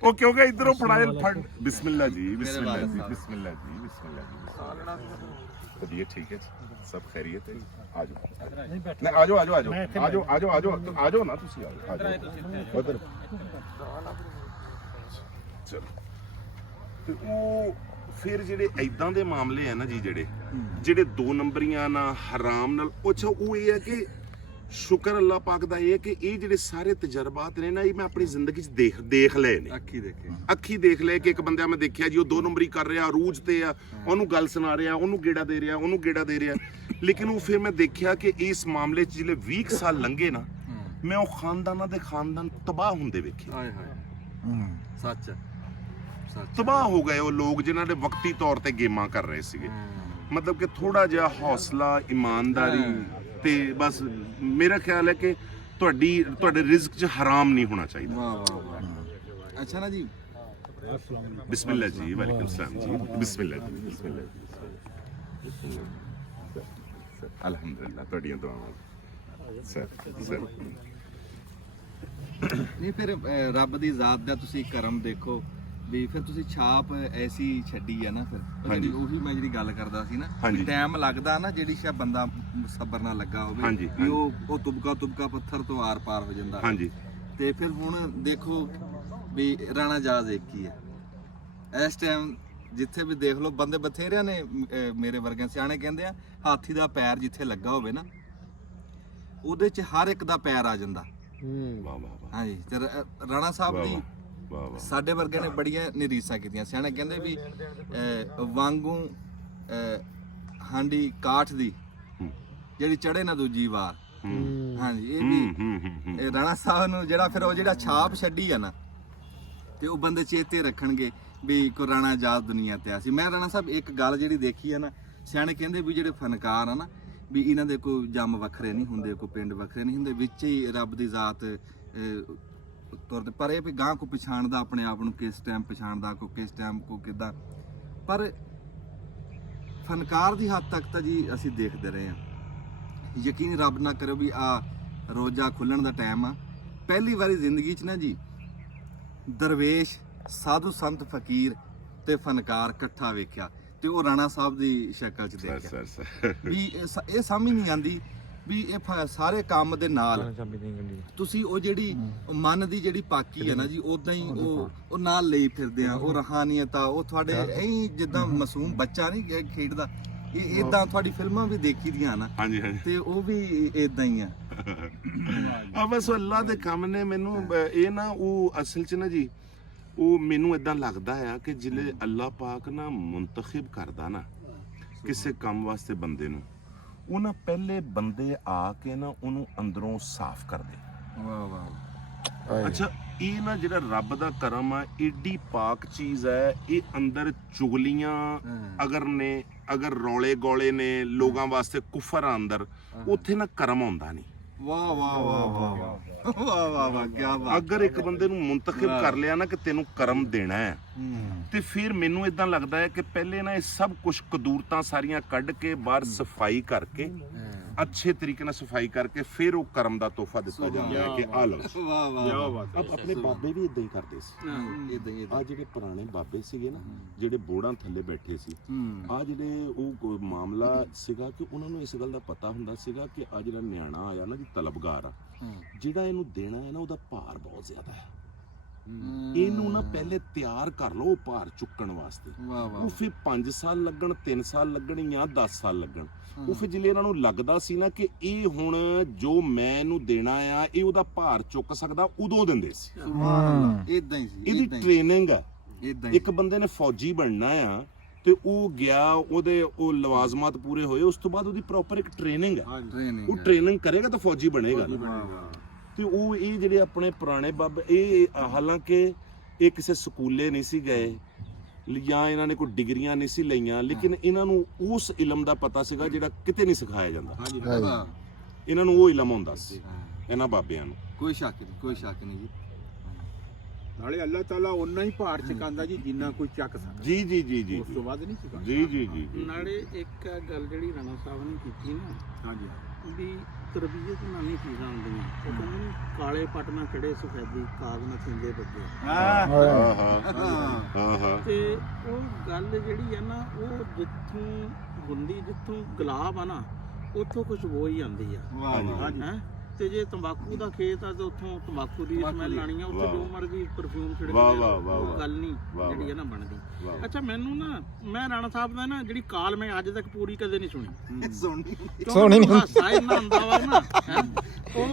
ਉਹ ਕਿਉਂਕਿ ਇਧਰੋਂ ਫੜਾਏ ਫੜ, ਬਿਸਮਿਲ੍ਲਾ ਜੀ ਬਿਸਮਿਲ੍ਲਾ ਜੀ ਬਿਸਮਿਲ੍ਲਾ ਜੀ ਬਿਸਮਿਲ੍ਲਾ ਜੀ। ਵਧੀਆ ਠੀਕ ਹੈ ਜੀ, ਸਭ ਖੈਰੀਅਤ ਹੈ। ਆ ਜਾਓ ਨਹੀਂ, ਆ ਜਾਓ ਆ ਜਾਓ ਆ ਜਾਓ ਆ ਜਾਓ ਆ ਜਾਓ ਆ ਜਾਓ ਆ ਜਾਓ ਨਾ, ਤੁਸੀਂ ਆ ਜਾਓ ਉਧਰ। ਚਲੋ ਤੇ ਉਹ ਫਿਰ ਜਿਹੜੇ ਐਦਾਂ ਦੇ ਮਾਮਲੇ ਆ ਨਾ ਜੀ, ਜਿਹੜੇ 2 ਨੰਬਰੀਆਂ ਨਾਲ ਹਰਾਮ ਨਾਲ, ਅੱਛਾ ਉਹ ਇਹ ਹੈ ਕਿ ਸ਼ੁਕਰ ਅੱਲਾਹ ਪਾਕ ਦਾ ਇਹ ਹੈ ਕਿ ਇਹ ਜਿਹੜੇ ਸਾਰੇ ਤਜਰਬਾਤ ਨੇ ਨਾ, ਇਹ ਮੈਂ ਆਪਣੀ ਜ਼ਿੰਦਗੀ 'ਚ ਦੇਖ ਲਏ ਨੇ, ਅੱਖੀ ਦੇਖ ਲਏ ਕਿ ਇੱਕ ਬੰਦਾ ਮੈਂ ਦੇਖਿਆ ਜੀ ਉਹ 2 ਨੰਬਰੀ ਕਰ ਰਿਹਾ, ਅਰੂਜ ਤੇ ਆ, ਉਹਨੂੰ ਗੱਲ ਸੁਣਾ ਰਿਹਾ, ਉਹਨੂੰ ਗੇੜਾ ਦੇ ਰਿਹਾ, ਉਹਨੂੰ ਗੇੜਾ ਦੇ ਰਿਹਾ। ਲੇਕਿਨ ਉਹ ਫਿਰ ਮੈਂ ਦੇਖਿਆ ਕਿ ਇਸ ਮਾਮਲੇ 'ਚ ਜਿਹੜੇ 20 ਸਾਲ ਲੰਘੇ ਨਾ, ਮੈਂ ਉਹ ਖਾਨਦਾਨਾਂ ਦੇ ਖਾਨਦਾਨ ਤਬਾਹ ਹੁੰਦੇ ਵੇਖੇ। ਹਾਏ ਹਾਏ ਸੱਚ ਤਬਾਹ ਹੋ ਗਏ ਉਹ ਲੋਕ ਜਿਨ੍ਹਾਂ ਨੇ ਵਕਤੀ ਤੌਰ ਤੇ ਗੇਮਾਂ ਕਰ ਰਹੇ ਸੀਗੇ। ਮਤਲਬ ਕਿ ਥੋੜਾ ਜਿਹਾ ਹੌਸਲਾ, ਇਮਾਨਦਾਰੀ ਤੇ ਬਸ ਮੇਰਾ ਖਿਆਲ ਹੈ ਕਿ ਤੁਹਾਡੇ ਰਿਜ਼ਕ 'ਚ ਹਰਾਮ ਨਹੀਂ ਹੋਣਾ ਚਾਹੀਦਾ। ਵਾਹ ਵਾਹ ਵਾਹ। ਅੱਛਾ ਨਾ ਜੀ, ਬਿਸਮਿਲ੍ਲਾ ਜੀ, ਵਾਲੇਕੁਮ ਸਲਾਮ ਜੀ, ਬਿਸਮਿਲ੍ਲਾ ਜੀ, ਬਿਸਮਿਲ੍ਲਾ ਜੀ, ਅਲਹਮਦੁਲਿਲਾ, ਤੁਹਾਡੀਆਂ ਦੁਆਵਾਂ ਸਰ। ਨਹੀਂ ਫਿਰ ਰੱਬ ਦੀ ਜ਼ਾਤ ਦਾ ਤੁਸੀਂ ਕਰਮ ਦੇਖੋ ਵੀ, ਫਿਰ ਤੁਸੀਂ ਛਾਪ ਐਸੀ ਛੱਡੀ ਆ ਨਾ, ਫਿਰ ਜਿਹੜੀ ਉਹੀ ਮੈਂ ਜਿਹੜੀ ਗੱਲ ਕਰਦਾ ਸੀ ਨਾ, ਟਾਈਮ ਲੱਗਦਾ ਨਾ, ਜਿਹੜੀ ਸ਼ਾ ਬੰਦਾ ਸਬਰ ਨਾਲ ਲੱਗਾ ਹੋਵੇ ਵੀ ਉਹ ਤੁਬਕਾ ਪੱਥਰ ਤੋਂ ਆਰ ਪਾਰ ਹੋ ਜਾਂਦਾ। ਤੇ ਫਿਰ ਹੁਣ ਦੇਖੋ ਵੀ ਰਾਣਾ ਜਾਜ਼ ਇੱਕ ਹੀ ਹੈ ਇਸ ਟਾਈਮ, ਜਿੱਥੇ ਵੀ ਦੇਖ ਲਓ ਬੰਦੇ ਬਥੇਰਿਆਂ ਨੇ, ਮੇਰੇ ਵਰਗੇ ਸਿਆਣੇ ਕਹਿੰਦੇ ਆ ਹਾਥੀ ਦਾ ਪੈਰ ਜਿੱਥੇ ਲੱਗਾ ਹੋਵੇ ਨਾ, ਉਹਦੇ 'ਚ ਹਰ ਇੱਕ ਦਾ ਪੈਰ ਆ ਜਾਂਦਾ। ਹਾਂਜੀ, ਤੇ ਰਾਣਾ ਸਾਹਿਬ ਦੀ ਸਾਡੇ ਵਰਗੇ ਨੇ ਬੜੀਆਂ ਨਿਰੀਸਾਂ ਕੀਤੀਆਂ। ਸਿਆਣੇ ਕਹਿੰਦੇ ਵੀ ਵਾਂਗੂ ਹਾਂਡੀ ਕਾਠ ਦੀ ਜਿਹੜੀ ਚੜੇ ਨਾ ਦੂਜੀ ਵਾਰ। ਹਾਂਜੀ, ਇਹ ਵੀ ਰਾਣਾ ਸਾਹਿਬ ਨੂੰ ਜਿਹੜਾ ਛਾਪ ਛੱਡੀ ਆ ਨਾ, ਤੇ ਉਹ ਬੰਦੇ ਚੇਤੇ ਰੱਖਣਗੇ ਵੀ ਕੋ ਰਾਣਾ ਜਾਜ਼ ਦੁਨੀਆ ਤੇ ਆ ਸੀ। ਮੈਂ ਰਾਣਾ ਸਾਹਿਬ ਇੱਕ ਗੱਲ ਜਿਹੜੀ ਦੇਖੀ ਆ ਨਾ, ਸਿਆਣੇ ਕਹਿੰਦੇ ਵੀ ਜਿਹੜੇ ਫਨਕਾਰ ਆ ਨਾ, ਵੀ ਇਹਨਾਂ ਦੇ ਕੋਈ ਜੰਮ ਵੱਖਰੇ ਨਹੀਂ ਹੁੰਦੇ, ਕੋਈ ਪਿੰਡ ਵੱਖਰੇ ਨਹੀਂ ਹੁੰਦੇ, ਵਿੱਚ ਹੀ ਰੱਬ ਦੀ ਜ਼ਾਤ ਤੁਰਦੇ। ਪਰ ਇਹ ਵੀ ਗਾਂ ਕੋ ਪਛਾਣਦਾ ਆਪਣੇ ਆਪ ਨੂੰ, ਕਿਸ ਟਾਈਮ ਪਛਾਣਦਾ, ਕੋ ਕਿਸ ਟਾਈਮ ਕੋ ਕਿੱਦਾਂ। ਪਰ ਫਨਕਾਰ ਦੀ ਹੱਦ ਤੱਕ ਤਾਂ ਜੀ ਅਸੀਂ ਦੇਖਦੇ ਰਹੇ ਹਾਂ। ਯਕੀਨ ਰੱਬ ਨਾ ਕਰੋ ਵੀ ਆ ਰੋਜ਼ਾ ਖੁੱਲਣ ਦਾ ਟਾਈਮ ਆ, ਪਹਿਲੀ ਵਾਰੀ ਜ਼ਿੰਦਗੀ 'ਚ ਨਾ ਜੀ ਦਰਵੇਸ਼, ਸਾਧੂ ਸੰਤ, ਫਕੀਰ ਤੇ ਫਨਕਾਰ ਇਕੱਠਾ ਵੇਖਿਆ, ਤੇ ਉਹ ਰਾਣਾ ਸਾਹਿਬ ਦੀ ਸ਼ਕਲ 'ਚ ਦੇਖਿਆ। ਵੀ ਇਹ ਸਮਝ ਨਹੀਂ ਆਉਂਦੀ ਵੀ ਇਹ ਸਾਰੇ ਕੰਮ ਦੇ ਨਾਲ ਤੁਸੀਂ ਉਹ ਜਿਹੜੀ ਮਨ ਦੀ ਜਿਹੜੀ ਪਾਕੀ ਹੈ ਨਾ ਜੀ, ਉਦਾਂ ਹੀ ਉਹ ਨਾਲ ਲਈ ਫਿਰਦੇ ਆ, ਉਹ ਰੂਹਾਨੀਅਤ ਆ, ਉਹ ਤੁਹਾਡੇ ਐਂ ਜਿੱਦਾਂ ਮਾਸੂਮ ਬੱਚਾ ਨਹੀਂ ਖੇਡਦਾ, ਇਹ ਇਦਾਂ ਤੁਹਾਡੀ ਫਿਲਮਾਂ ਵੀ ਦੇਖੀ ਦੀਆਂ ਨਾ, ਤੇ ਉਹ ਵੀ ਇਦਾਂ ਹੀ ਆ। ਬਸ ਅੱਲਾ ਦੇ ਕੰਮ ਨੇ। ਮੈਨੂੰ ਇਹ ਨਾ ਉਹ ਅਸਲ 'ਚ ਨਾ ਜੀ, ਉਹ ਮੈਨੂੰ ਇਦਾਂ ਲੱਗਦਾ ਆ ਕਿ ਜਿਲੇ ਅੱਲਾ ਪਾਕ ਨਾ ਮੁੰਤਖਬ ਕਰਦਾ ਨਾ ਕਿਸੇ ਕੰਮ ਵਾਸਤੇ ਬੰਦੇ ਨੂੰ, ਉਹ ਨਾ ਪਹਿਲੇ ਬੰਦੇ ਆ ਕੇ ਨਾ ਉਹਨੂੰ ਅੰਦਰੋਂ ਸਾਫ਼ ਕਰਦੇ। ਵਾਹ ਵਾਹ। ਅੱਛਾ, ਇਹ ਨਾ ਜਿਹੜਾ ਰੱਬ ਦਾ ਕਰਮ ਆ, ਏਡੀ ਪਾਕ ਚੀਜ਼ ਹੈ। ਇਹ ਅੰਦਰ ਚੁਗਲੀਆਂ ਅਗਰ ਰੌਲੇ ਗੋਲੇ ਨੇ ਲੋਕਾਂ ਵਾਸਤੇ, ਕੁਫਰ ਆ ਅੰਦਰ, ਉੱਥੇ ਨਾ ਕਰਮ ਆਉਂਦਾ ਨਹੀਂ। ਵਾਹ ਵਾਹ ਵਾਹ ਵਾਹ ਵਾਹ ਵਾਹ ਵਾਹ ਵਾਹ ਕੀ ਬਾਤ। ਅਗਰ ਇੱਕ ਬੰਦੇ ਨੂੰ ਮੁੰਤਖਬ ਕਰ ਲਿਆ ਨਾ ਕਿ ਤੈਨੂੰ ਕਰਮ ਦੇਣਾ ਹੈ, ਤੇ ਫਿਰ ਮੈਨੂੰ ਇਦਾਂ ਲੱਗਦਾ ਹੈ ਕਿ ਪਹਿਲੇ ਨਾ ਇਹ ਸਭ ਕੁਝ ਕਦੂਰਤਾਂ ਸਾਰੀਆਂ ਕੱਢ ਕੇ ਬਾਹਰ ਸਫਾਈ ਕਰਕੇ, ਅੱਛੇ ਤਰੀਕੇ ਨਾਲ ਸਫਾਈ ਕਰਕੇ ਫਿਰ ਉਹ ਕਰਮ ਦਾ ਤੋਹਫਾ ਦਿੱਤਾ ਜਾਂਦਾ ਹੈ ਕਿ ਆ ਲਓ। ਵਾਹ ਵਾਹ ਆਪਣੇ ਬਾਬੇ ਵੀ ਇਦਾਂ ਹੀ ਕਰਦੇ ਸੀ। ਇਦਾਂ ਹੀ ਆ ਜਿਹੜੇ ਪੁਰਾਣੇ ਬਾਬੇ ਸੀਗੇ ਨਾ, ਜਿਹੜੇ ਬੋੜਾਂ ਥੱਲੇ ਬੈਠੇ ਸੀ, ਆ ਜਿਹੜੇ ਉਹ ਮਾਮਲਾ ਸੀਗਾ ਕਿ ਉਹਨਾਂ ਨੂੰ ਇਸ ਗੱਲ ਦਾ ਪਤਾ ਹੁੰਦਾ ਸੀਗਾ ਕਿ ਆ ਜਿਹੜਾ ਨਿਆਣਾ ਆਇਆ ਨਾ ਜੀ, ਤਲਬਗਾਰ ਆ, ਜਿਹੜਾ ਇਹਨੂੰ ਦੇਣਾ ਹੈ ਨਾ, ਉਹਦਾ ਭਾਰ ਬਹੁਤ ਜ਼ਿਆਦਾ ਹੈ। ਇਹਨੂੰ ਨਾ ਪਹਿਲੇ ਤਿਆਰ ਕਰ ਲਓ ਭਾਰ ਚੁੱਕਣ ਵਾਸਤੇ। ਉਹ ਫਿਰ 5 ਸਾਲ ਲੱਗਣ, 3 ਸਾਲ ਲੱਗਣ ਜਾਂ 10 ਸਾਲ ਲੱਗਣ। ਉਹ ਫਿਰ ਜਿਲੇ ਇਹਨਾਂ ਨੂੰ ਲੱਗਦਾ ਸੀ ਨਾ ਕਿ ਇਹ ਹੁਣ ਜੋ ਮੈਂ ਇਹਨੂੰ ਦੇਣਾ ਆ, ਇਹ ਉਹਦਾ ਭਾਰ ਚੁੱਕ ਸਕਦਾ, ਉਦੋਂ ਦਿੰਦੇ ਸੀ। ਇਦਾਂ ਹੀ ਸੀ। ਇਹਦੀ ਟ੍ਰੇਨਿੰਗ ਹੈ। ਇੱਕ ਇਦਾਂ ਬੰਦੇ ਨੇ ਫੌਜੀ ਬਣਨਾ ਆ ਤੇ ਉਹ ਗਿਆ, ਉਹਦੇ ਉਹ ਲਵਾਜ਼ਮਾਤ ਪੂਰੇ ਹੋਏ, ਉਸ ਤੋਂ ਬਾਅਦ ਉਹਦੀ ਪ੍ਰੋਪਰ ਇੱਕ ਟ੍ਰੇਨਿੰਗ ਹੈ। ਉਹ ਟ੍ਰੇਨਿੰਗ ਕਰੇਗਾ ਤਾਂ ਫੌਜੀ ਬਣੇਗਾ ਨਾ। ਤੇ ਉਹ ਇਹ ਜਿਹੜੇ ਆਪਣੇ ਪੁਰਾਣੇ ਬਾਬੇ, ਇਹ ਹਾਲਾਂਕਿ ਇਹ ਕਿਸੇ ਸਕੂਲੇ ਨਹੀਂ ਸੀ ਗਏ ਜਾਂ ਇਹਨਾਂ ਨੇ ਕੋਈ ਡਿਗਰੀਆਂ ਨਹੀਂ ਸੀ ਲਈਆਂ, ਲੇਕਿਨ ਇਹਨਾਂ ਨੂੰ ਉਸ ਇਲਮ ਦਾ ਪਤਾ ਸੀਗਾ ਜਿਹੜਾ ਕਿਤੇ ਨਹੀਂ ਸਿਖਾਇਆ ਜਾਂਦਾ। ਇਹਨਾਂ ਨੂੰ ਉਹ ਇਲਮ ਹੁੰਦਾ ਸੀ ਇਹਨਾਂ ਬਾਬਿਆਂ ਨੂੰ। ਕੋਈ ਸ਼ੱਕ ਨਹੀਂ, ਕੋਈ ਸ਼ੱਕ ਨਹੀਂ ਜੀ। ਨਾਲੇ ਅੱਲਾਹ ਤਾਲਾ ਉਹਨਾਂ ਹੀ ਭਾਰ ਚਕਾਉਂਦਾ ਜੀ ਜਿੰਨਾ ਕੋਈ ਚੱਕ ਸਕਦਾ। ਜੀ ਜੀ ਜੀ ਜੀ ਉਸ ਤੋਂ ਵੱਧ ਨਹੀਂ ਚਕਾਉਂਦਾ। ਜੀ ਜੀ ਜੀ। ਨਾਲੇ ਇੱਕ ਗੱਲ ਜਿਹੜੀ ਰਾਣਾ ਸਾਹਿਬ ਨੇ ਕੀਤੀ ਨਾ, ਹਾਂਜੀ ਵੀ ਤਰਬੀਅਤ ਨਾਲੀ ਚੀਜ਼ਾਂ ਹੁੰਦੀਆਂ। ਉਹ ਕਹਿੰਦੇ ਨੇ ਕਾਲੇ ਪੱਟ ਨਾਲ ਖੜੇ ਸਫੈਦੀ ਕਾਗ ਨਾਲ ਸਿੰਗੇ ਬੱਜੇ। ਹਾਂ ਹਾਂ। ਤੇ ਉਹ ਗੱਲ ਜਿਹੜੀ ਹੈ ਨਾ, ਉਹ ਜਿੱਥੋਂ ਹੁੰਦੀ, ਜਿੱਥੋਂ ਗੁਲਾਬ ਆ ਨਾ, ਉੱਥੋਂ ਖੁਸ਼ਬੂ ਹੀ ਆਉਂਦੀ ਆ। ਵਾਹ ਹੈ ਤੇ ਜੇ ਤੰਬਾਕੂ ਦਾ ਖੇਤ ਆ ਤੇ ਉੱਥੋਂ ਤੰਬਾਕੂ ਦੀ ਸਮੈਲ ਆਣੀ ਆ। ਉੱਥੇ ਜੋ ਮਰਜ਼ੀ ਪਰਫਿਊਮ ਛਿੜਕ ਉਹ ਗੱਲ ਨਹੀਂ ਜਿਹੜੀ ਹੈ ਨਾ ਬਣਦੀ। ਅੱਛਾ, ਮੈਨੂੰ ਨਾ, ਮੈਂ ਰਾਣਾ ਸਾਹਿਬ ਦਾ ਨਾ ਜਿਹੜੀ ਕਾਲ ਮੈਂ ਅੱਜ ਤੱਕ ਪੂਰੀ ਕਦੇ ਨਹੀਂ ਸੁਣੀ। ਸੁਣੀ ਨਹੀਂ। ਹਾਸਾ ਇੰਨਾ ਆਉਂਦਾ ਵਾ ਨਾ, ਉਹ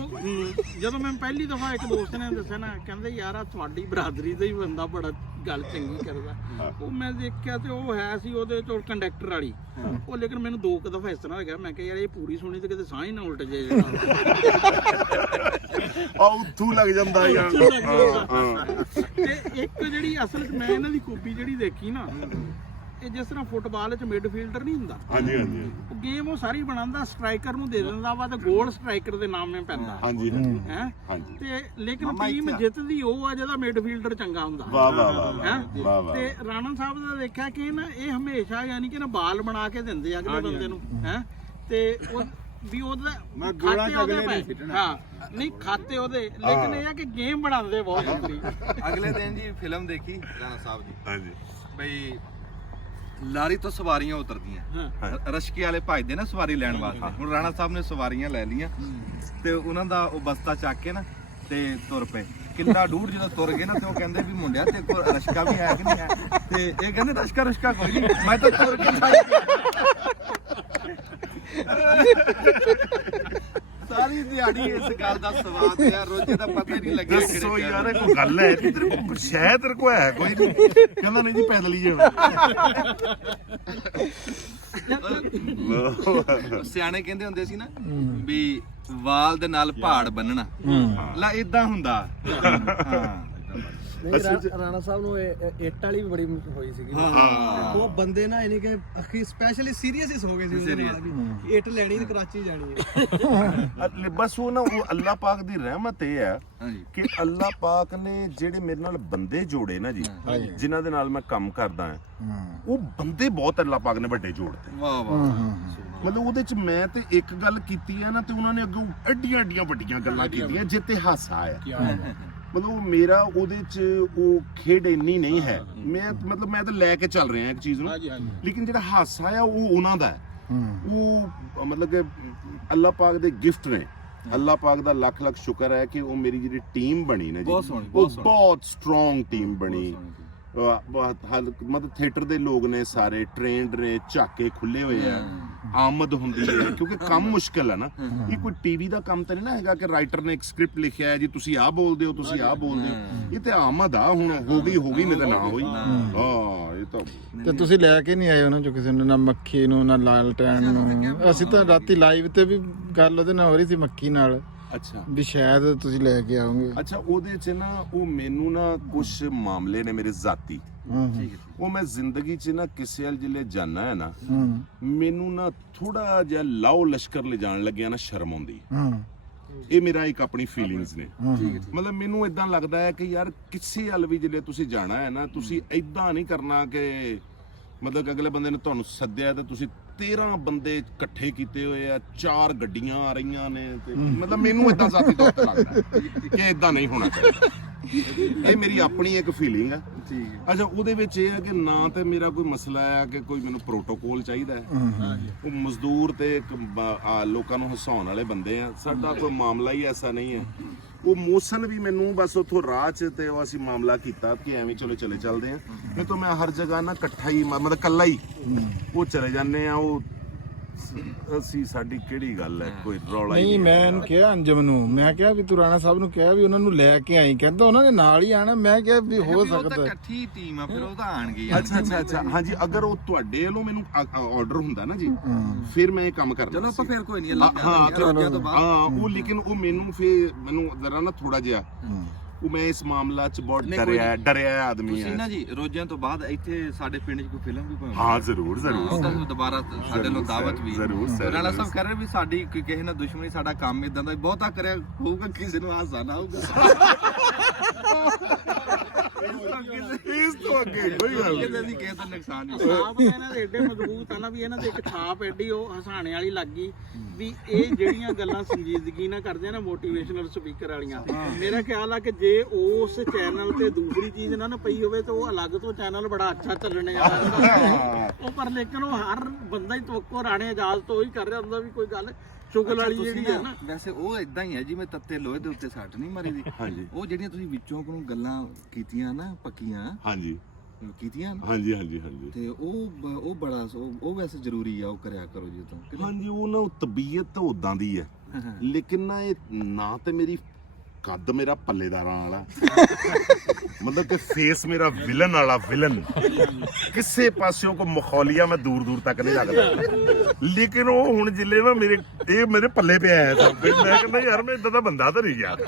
ਜਦੋਂ ਮੈਂ ਪਹਿਲੀ ਦਫਾ ਇੱਕ ਦੋਸਤ ਨੇ ਦੱਸਿਆ ਨਾ, ਕਹਿੰਦੇ ਯਾਰ ਆ ਤੁਹਾਡੀ ਬਰਾਦਰੀ ਦਾ ਹੀ ਬੰਦਾ ਬੜਾ ਗੱਲ ਚੰਗੀ ਕਰਦਾ। ਉਹ ਮੈਂ ਦੇਖਿਆ ਤੇ ਉਹ ਹੈ ਸੀ ਉਹਦੇ ਤੋਂ ਕੰਡਕਟਰ ਵਾਲੀ। ਉਹ ਲੇਕਿਨ ਮੈਨੂੰ 2 ਦਫਾ ਇਸ ਤਰ੍ਹਾਂ ਹੋ ਗਿਆ, ਮੈਂ ਕਿਹਾ ਯਾਰ ਇਹ ਪੂਰੀ ਸੁਣੀ ਤੇ ਕਿਤੇ ਸਾਹ ਹੀ ਨਾ ਉਲਟ ਜੇ। ਆ ਉੱਥੋਂ ਲੱਗ ਜਾਂਦਾ ਯਾਰ। ਤੇ ਇੱਕ ਜਿਹੜੀ ਅਸਲ 'ਚ ਮੈਂ ਇਹਨਾਂ ਦੀ ਖੂਬੀ ਜਿਹੜੀ ਦੇਖੀ ਨਾ, ਇਹ ਜਿਸ ਤਰ੍ਹਾਂ ਫੁੱਟਬਾਲ 'ਚ ਮਿਡਫੀਲਡਰ ਨਹੀਂ ਹੁੰਦਾ, ਹਾਂਜੀ ਹਾਂਜੀ। ਉਹ ਗੇਮ ਉਹ ਸਾਰੀ ਬਣਾਉਂਦਾ, ਸਟ੍ਰਾਈਕਰ ਨੂੰ ਦੇ ਦਿੰਦਾ ਵਾ ਤੇ ਗੋਲ ਸਟ੍ਰਾਈਕਰ ਦੇ ਨਾਮੇ ਪੈਂਦਾ ਹਾਂਜੀ ਹੈ। ਹਾਂਜੀ। ਤੇ ਲੇਕਿਨ ਟੀਮ ਜਿੱਤਦੀ ਉਹ ਆ ਜਿਹਦਾ ਮਿਡਫੀਲਡਰ ਚੰਗਾ ਹੁੰਦਾ। ਵਾਹ ਵਾਹ ਵਾਹ ਹੈਂ? ਵਾਹ ਵਾਹ। ਤੇ ਰਾਣਾ ਸਾਹਿਬ ਦਾ ਦੇਖਿਆ ਕਿ ਨਾ, ਇਹ ਹਮੇਸ਼ਾ ਯਾਨੀ ਕਿ ਨਾ ਬਾਲ ਬਣਾ ਕੇ ਦਿੰਦੇ ਆ ਅਗਲੇ ਬੰਦੇ ਨੂੰ। ਹੈ ਤੇ ਉਹ ਵੀ ਉਹਦਾ ਖਾਤੇ ਉਹਦੇ ਪਏ। ਹਾਂ ਨਹੀਂ ਖਾਤੇ ਉਹਦੇ, ਲੇਕਿਨ ਇਹ ਆ ਕਿ ਗੇਮ ਬਣਾਉਂਦੇ ਬਹੁਤ ਹੁੰਦੀ। ਅਗਲੇ ਦਿਨ ਜੀ ਫਿਲਮ ਦੇਖੀ ਰਾਣਾ ਸਾਹਿਬ ਦੀ, ਹਾਂਜੀ ਬਈ ਲਾਰੀ ਤੋਂ ਸਵਾਰੀਆਂ ਉਤਰਦੀਆਂ, ਰਸ਼ਕੇ ਵਾਲੇ ਭਜਦੇ ਨਾ ਸਵਾਰੀ ਲੈਣ ਵਾਸਤੇ। ਹੁਣ ਰਾਣਾ ਸਾਹਿਬ ਨੇ ਸਵਾਰੀਆਂ ਲੈ ਲੀਆਂ ਤੇ ਉਹਨਾਂ ਦਾ ਉਹ ਬਸਤਾ ਚੱਕ ਕੇ ਨਾ ਤੇ ਤੁਰ ਪਏ। ਕਿੱਲਾ ਡੂੜ ਜਦੋਂ ਤੁਰ ਗਏ ਨਾ, ਤੇ ਉਹ ਕਹਿੰਦੇ ਵੀ ਮੁੰਡਿਆ ਤੇ ਕੋਲ ਰਸ਼ਕਾ ਵੀ ਹੈ ਕਿ ਨਹੀਂ ਹੈ? ਤੇ ਇਹ ਕਹਿੰਦੇ ਰਸ਼ਕਾ ਕੋਈ ਨਹੀਂ, ਮੈਂ ਤਾਂ ਤੁਰ ਕੇ ਸਾਰੀ ਦਿਹਾੜੀ ਇਸ ਗੱਲ ਦਾ ਸਵਾਦ ਆ, ਰੋਜੇ ਦਾ ਪਤਾ ਨਹੀਂ ਲੱਗਿਆ। ਦੱਸੋ ਯਾਰ, ਇਹ ਕੋਈ ਗੱਲ ਹੈ ਕਿ ਤੇਰੇ ਕੋਲ ਸ਼ਾਇਦ ਤੇਰੇ ਕੋਲ ਹੈ ਕੋਈ ਨਹੀਂ? ਕਹਿੰਦਾ ਨਹੀਂ ਜੀ ਪੈਦਲ ਹੀ ਜਾਣਾ। ਸਿਆਣੇ ਕਹਿੰਦੇ ਹੁੰਦੇ ਸੀ ਨਾ ਵੀ ਵਾਲ ਦੇ ਨਾਲ ਪਹਾੜ ਬੰਨਣਾ, ਲਾ ਇਦਾਂ ਹੁੰਦਾ। ਹਾਂ ਰਾਣਾ ਸਾਹਿਬ ਨੂੰ ਇੱਟ ਵਾਲੀ ਵੀ ਬੜੀ ਹੋਈ ਸੀਗੀ। ਉਹ ਬੰਦੇ ਨਾ ਇਹਨੇ ਕਿ ਅਖੀ ਸਪੈਸ਼ਲੀ ਸੀਰੀਅਸ ਹੀ ਹੋ ਗਏ ਸੀ, ਇੱਟ ਲੈਣੀ ਤੇ ਕਰਾਚੀ ਜਾਣੀ ਹੈ। ਬਸ ਉਹ ਨਾ, ਉਹ ਅੱਲਾਹ ਪਾਕ ਦੀ ਰਹਿਮਤ ਇਹ ਹੈ ਕਿ ਅੱਲਾਹ ਪਾਕ ਨੇ ਜਿਹੜੇ ਮੇਰੇ ਨਾਲ ਬੰਦੇ ਜੋੜੇ ਨਾ ਜੀ, ਜਿਨ੍ਹਾਂ ਦੇ ਨਾਲ ਮੈਂ ਕੰਮ ਕਰਦਾ ਹਾਂ, ਉਹ ਬੰਦੇ ਬਹੁਤ ਅੱਲਾਹ ਪਾਕ ਨੇ ਵੱਡੇ ਜੋੜਦੇ। ਵਾਹ ਵਾਹ। ਮਤਲਬ ਉਹਦੇ ਚ ਮੈਂ ਤੇ ਇੱਕ ਗੱਲ ਕੀਤੀ ਹੈ ਨਾ, ਤੇ ਉਹਨਾਂ ਨੇ ਅੱਗੋਂ ਐਡੀਆਂ ਐਡੀਆਂ ਵੱਡੀਆਂ ਗੱਲਾਂ ਕੀਤੀਆਂ ਜਿੱਤੇ ਹਾਸਾ ਆਇਆ। ਮਤਲਬ ਮੇਰਾ ਉਹਦੇ ਚ ਉਹ ਖੇਡ ਇੰਨੀ ਨਹੀਂ ਹੈ। ਮੈਂ ਤਾਂ ਲੈ ਕੇ ਚੱਲ ਰਿਹਾ ਇੱਕ ਚੀਜ਼ ਨੂੰ, ਲੇਕਿਨ ਜਿਹੜਾ ਹਾਸਾ ਆ ਉਹ ਉਹਨਾਂ ਦਾ ਹੈ। ਉਹ ਮਤਲਬ ਕਿ ਅੱਲਾਹ ਪਾਕ ਦੇ ਗਿਫਟ ਨੇ। ਅੱਲਾਹ ਪਾਕ ਦਾ ਲੱਖ ਲੱਖ ਸ਼ੁਕਰ ਹੈ ਕਿ ਉਹ ਮੇਰੀ ਜਿਹੜੀ ਟੀਮ ਬਣੀ ਨਾ ਜੀ, ਉਹ ਬਹੁਤ ਸਟਰੋਂਗ ਟੀਮ ਬਣੀ। ਮਤਲਬ ਥੀਏਟਰ ਦੇ ਲੋਕ ਨੇ, ਸਾਰੇ ਟ੍ਰੇਨਡ ਨੇ, ਝਾਕੇ ਖੁੱਲੇ ਹੋਏ ਆ, ਆਮਦ ਹੁੰਦੀ ਹੈ ਕਿਉਂਕਿ ਕੰਮ ਮੁਸ਼ਕਿਲ ਹੈ ਨਾ। ਇਹ ਕੋਈ ਟੀਵੀ ਦਾ ਕੰਮ ਤਾਂ ਨਹੀਂ ਨਾ ਹੈਗਾ ਕਿ ਰਾਈਟਰ ਨੇ ਇੱਕ ਸਕ੍ਰਿਪਟ ਲਿਖਿਆ ਹੈ ਜੀ, ਤੁਸੀਂ ਆਹ ਬੋਲਦੇ ਹੋ, ਤੁਸੀਂ ਆਹ ਬੋਲਦੇ ਹੋ। ਇਹ ਤੇ ਆਮਦ ਆ, ਹੁਣ ਹੋ ਗਈ ਨਹੀਂ ਤਾਂ ਨਾ ਹੋਈ। ਹਾਂ ਇਹ ਤਾਂ। ਤੇ ਤੁਸੀਂ ਲੈ ਕੇ ਨਹੀਂ ਆਏ ਉਹਨਾਂ ਚੋਂ ਕਿਸੇ ਨੂੰ, ਨਾ ਮੱਖੀ ਨੂੰ ਨਾ ਲਾਲਟੈਨ ਨੂੰ? ਅਸੀਂ ਤਾਂ ਰਾਤੀ ਲਾਈਵ ਤੇ ਵੀ ਗੱਲ ਉਹਦੇ ਨਾਲ ਹੋ ਰਹੀ ਸੀ, ਮੱਖੀ ਨਾਲ। ਅੱਛਾ ਵੀ ਸ਼ਾਇਦ ਤੁਸੀਂ ਲੈ ਕੇ ਆਓਗੇ। ਅੱਛਾ, ਉਹਦੇ ਚ ਨਾ ਉਹ ਮੈਨੂੰ ਨਾ ਕੁਝ ਮਾਮਲੇ ਨੇ ਮੇਰੇ ਜ਼ਾਤੀ। ਉਹ ਮੈਂ ਜ਼ਿੰਦਗੀ ਚ ਨਾ ਕਿਸੇ ਵੱਲ ਜਿਲੇ ਜਾਣਾ ਹੈ ਨਾ, ਮੈਨੂੰ ਨਾ ਥੋੜਾ ਜਿਹਾ ਲਾਓ ਲਸ਼ਕਰ ਲੈ ਜਾਣ ਲੱਗਿਆ ਨਾ ਸ਼ਰਮ ਆਉਂਦੀ। ਇਹ ਮੇਰਾ ਇੱਕ ਆਪਣੀ ਫੀਲਿੰਗਸ ਨੇ। ਮਤਲਬ ਮੈਨੂੰ ਇਦਾਂ ਲੱਗਦਾ ਹੈ ਕਿ ਯਾਰ ਕਿਸੇ ਹੱਲ ਵੀ ਜਿਹੜੇ ਤੁਸੀਂ ਜਾਣਾ ਹੈ ਨਾ, ਤੁਸੀਂ ਇਦਾਂ ਨਹੀਂ ਕਰਨਾ ਕਿ ਮਤਲਬ ਕਿ ਅਗਲੇ ਬੰਦੇ ਨੇ ਤੁਹਾਨੂੰ ਸੱਦਿਆ ਤੇ ਤੁਸੀਂ 13 ਬੰਦੇ ਇਕੱਠੇ ਕੀਤੇ ਹੋਏ ਆ, 4 ਗੱਡੀਆਂ ਆ ਰਹੀਆਂ ਨੇ ਤੇ ਮਤਲਬ ਮੈਨੂੰ ਇਦਾਂ ਜ਼ਾਤੀ ਤੌਰ ਤੇ ਲੱਗਦਾ ਕਿ ਇਦਾਂ ਨਹੀਂ ਹੋਣਾ ਚਾਹੀਦਾ। ਇਹ ਮੇਰੀ ਆਪਣੀ ਇੱਕ ਫੀਲਿੰਗ ਹੈ। ਅੱਛਾ, ਉਹਦੇ ਵਿੱਚ ਇਹ ਹੈ ਕਿ ਨਾ ਤੇ ਮੇਰਾ ਕੋਈ ਮਸਲਾ ਹੈ ਕਿ ਕੋਈ ਮੈਨੂੰ ਪ੍ਰੋਟੋਕੋਲ ਚਾਹੀਦਾ ਹੈ। ਉਹ ਮਜ਼ਦੂਰ ਤੇ ਲੋਕਾਂ ਨੂੰ ਹਸਾਉਣ ਵਾਲੇ ਬੰਦੇ ਆ, ਸਾਡਾ ਕੋਈ ਮਾਮਲਾ ਹੀ ਐਸਾ ਨਹੀਂ ਹੈ। ਉਹ ਮੋਸ਼ਨ ਵੀ ਮੈਨੂੰ ਬਸ ਉੱਥੋਂ ਰਾਹ 'ਚ ਤੇ ਉਹ ਅਸੀਂ ਮਾਮਲਾ ਕੀਤਾ ਕਿ ਐਵੇਂ ਚਲੋ ਚਲੇ ਚੱਲਦੇ ਆ, ਨਹੀਂ ਤਾਂ ਮੈਂ ਹਰ ਜਗ੍ਹਾ ਨਾ ਇਕੱਠਾ ਹੀ ਮਤਲਬ ਇਕੱਲਾ ਹੀ ਉਹ ਚਲੇ ਜਾਂਦੇ ਆ। ਉਹ ਅਸੀਂ ਸਾਡੀ ਕਿਹੜੀ ਗੱਲ ਹੈ, ਕੋਈ ਰੌਲਾ ਹੀ ਨਹੀਂ। ਮੈਂ ਇਹਨੂੰ ਕਿਹਾ ਅੰਜਮ ਨੂੰ, ਮੈਂ ਕਿਹਾ ਵੀ ਤੂੰ ਰਾਣਾ ਸਾਹਿਬ ਨੂੰ ਕਿਹਾ ਵੀ ਉਹਨਾਂ ਨੂੰ ਲੈ ਕੇ ਆਈ, ਕਹਿੰਦਾ ਉਹਨਾਂ ਦੇ ਨਾਲ ਹੀ ਆਣਾ। ਮੈਂ ਕਿਹਾ ਵੀ ਹੋ ਸਕਦਾ ਇਕੱਠੀ ਟੀਮ ਆ, ਫਿਰ ਉਹ ਤਾਂ ਆਣਗੇ। ਅੱਛਾ ਹਾਂਜੀ, ਅਗਰ ਉਹ ਤੁਹਾਡੇ ਵੱਲੋਂ ਮੈਨੂੰ ਆਰਡਰ ਹੁੰਦਾ ਨਾ ਜੀ, ਫਿਰ ਮੈਂ ਇਹ ਕੰਮ ਕਰਨਾ। ਚਲੋ ਆਪਾਂ ਫਿਰ ਕੋਈ ਨਹੀਂ ਉਹ ਲੇਕਿਨ ਉਹ ਮੈਨੂੰ ਜ਼ਰਾ ਨਾ ਥੋੜਾ ਜਿਹਾ ਉਹ ਮੈਂ ਇਸ ਮਾਮਲਾ 'ਚ ਬਹੁਤ ਡਰਿਆ ਆਦਮੀ ਤੁਸੀਂ ਨਾ ਜੀ ਰੋਜ਼ਾਂ ਤੋਂ ਬਾਅਦ ਇੱਥੇ ਸਾਡੇ ਪਿੰਡ 'ਚ ਕੋਈ ਫਿਲਮ ਵੀ ਪਾਉਂਦੇ। ਹਾਂ ਜ਼ਰੂਰ ਉਹ ਦੁਬਾਰਾ ਸਾਡੇ ਨੂੰ ਦਾਵਤ ਵੀ ਜ਼ਰੂਰ। ਰਾਣਾ ਸਾਹਿਬ ਕਹਿ ਰਹੇ ਵੀ ਸਾਡੀ ਕਿਸੇ ਨਾਲ ਦੁਸ਼ਮਣੀ, ਸਾਡਾ ਕੰਮ ਇਦਾਂ ਦਾ ਬਹੁਤਾ ਕਰਿਆ ਹੋਊਗਾ, ਕਿਸੇ ਨੂੰ ਹਾਸਾ ਨਾ ਆਊਗਾ। ਇਸ ਤੋਂ ਅੱਗੇ ਕੋਈ ਗੱਲ ਨਹੀਂ। ਕਿਸੇ ਦੀ ਕਿਸੇ ਦਾ ਨੁਕਸਾਨ ਨਹੀਂ। ਆਪ ਇਹਨਾਂ ਦੇ ਏਡੇ ਮਜ਼ਬੂਤ ਆ ਨਾ ਵੀ ਇਹਨਾਂ ਦੇ ਇੱਕ ਛਾਪ ਐਡੀ ਉਹ ਹਸਾਣੇ ਵਾਲੀ ਲੱਗ ਗਈ ਵੀ ਇਹ ਜਿਹੜੀਆਂ ਗੱਲਾਂ ਸੰਜੀਦਗੀ ਨਾਲ ਕਰਦੇ ਆ ਨਾ, ਮੋਟੀਵੇਸ਼ਨਲ ਸਪੀਕਰ ਵਾਲੀਆਂ, ਮੇਰਾ ਖਿਆਲ ਆ ਕਿ ਜੇ ਉਸ ਚੈਨਲ ਤੇ ਦੂਸਰੀ ਚੀਜ਼ ਨਾ ਪਈ ਹੋਵੇ ਤਾਂ ਉਹ ਅਲੱਗ ਤੋਂ ਚੈਨਲ ਬੜਾ ਅੱਛਾ ਚੱਲਣੇ ਵਾਲਾ ਉਹ। ਪਰ ਲੇਕਿਨ ਉਹ ਹਰ ਬੰਦਾ ਹੀ ਤਵੱਕੋ ਰਾਣੇ ਆਜ਼ਾਦ ਤੋਂ ਹੀ ਕਰ ਰਿਹਾ ਹੁੰਦਾ ਵੀ ਕੋਈ ਗੱਲ ਚੁਗਲ ਵਾਲੀ ਜਿਹੜੀ ਹੈ ਨਾ। ਵੈਸੇ ਉਹ ਇਦਾਂ ਹੀ ਹੈ ਜਿਵੇਂ ਤੱਤੇ ਲੋਹੇ ਦੇ ਉੱਤੇ ਸੱਟ ਨਹੀਂ ਮਾਰੀ ਦੀ। ਉਹ ਜਿਹੜੀਆਂ ਤੁਸੀਂ ਵਿੱਚੋਂ ਕੋਲੋਂ ਗੱਲਾਂ ਕੀਤੀਆਂ ਨਾ ਪੱਕੀਆਂ ਕੀਤੀਆਂ ਹਾਂਜੀ ਤੇ ਉਹ ਬੜਾ ਉਹ ਵੈਸੇ ਜ਼ਰੂਰੀ ਆ, ਉਹ ਕਰਿਆ ਕਰੋ ਜੀ ਤਾਂ। ਹਾਂਜੀ, ਉਹ ਨਾ ਤਬੀਅਤ ਤਾਂ ਉਦਾਂ ਦੀ ਹੈ, ਲੇਕਿਨ ਨਾ ਇਹ ਨਾ ਤੇ ਮੇਰੀ ਕੱਦ ਮੇਰਾ ਪੱਲੇਦਾਰਾਂ ਵਾਲਾ ਮਤਲਬ ਕਿ ਫੇਸ ਮੇਰਾ ਵਿਲਨ ਵਾਲਾ ਵਿਲਨ, ਕਿਸੇ ਪਾਸਿਓਂ ਕੋ ਮਖੌਲੀਆ ਮੈਂ ਦੂਰ ਦੂਰ ਤੱਕ ਨਹੀਂ ਲੱਗਦਾ। ਲੇਕਿਨ ਉਹ ਹੁਣ ਜਿੱਲੇ ਨਾ ਮੇਰੇ ਪੱਲੇ ਪਿਆ ਹੈ ਤਾਂ ਮੈਂ ਕਹਿੰਦਾ ਯਾਰ ਮੈਂ ਇਦਾਂ ਦਾ ਬੰਦਾ ਤਾਂ ਨਹੀਂ ਯਾਰ।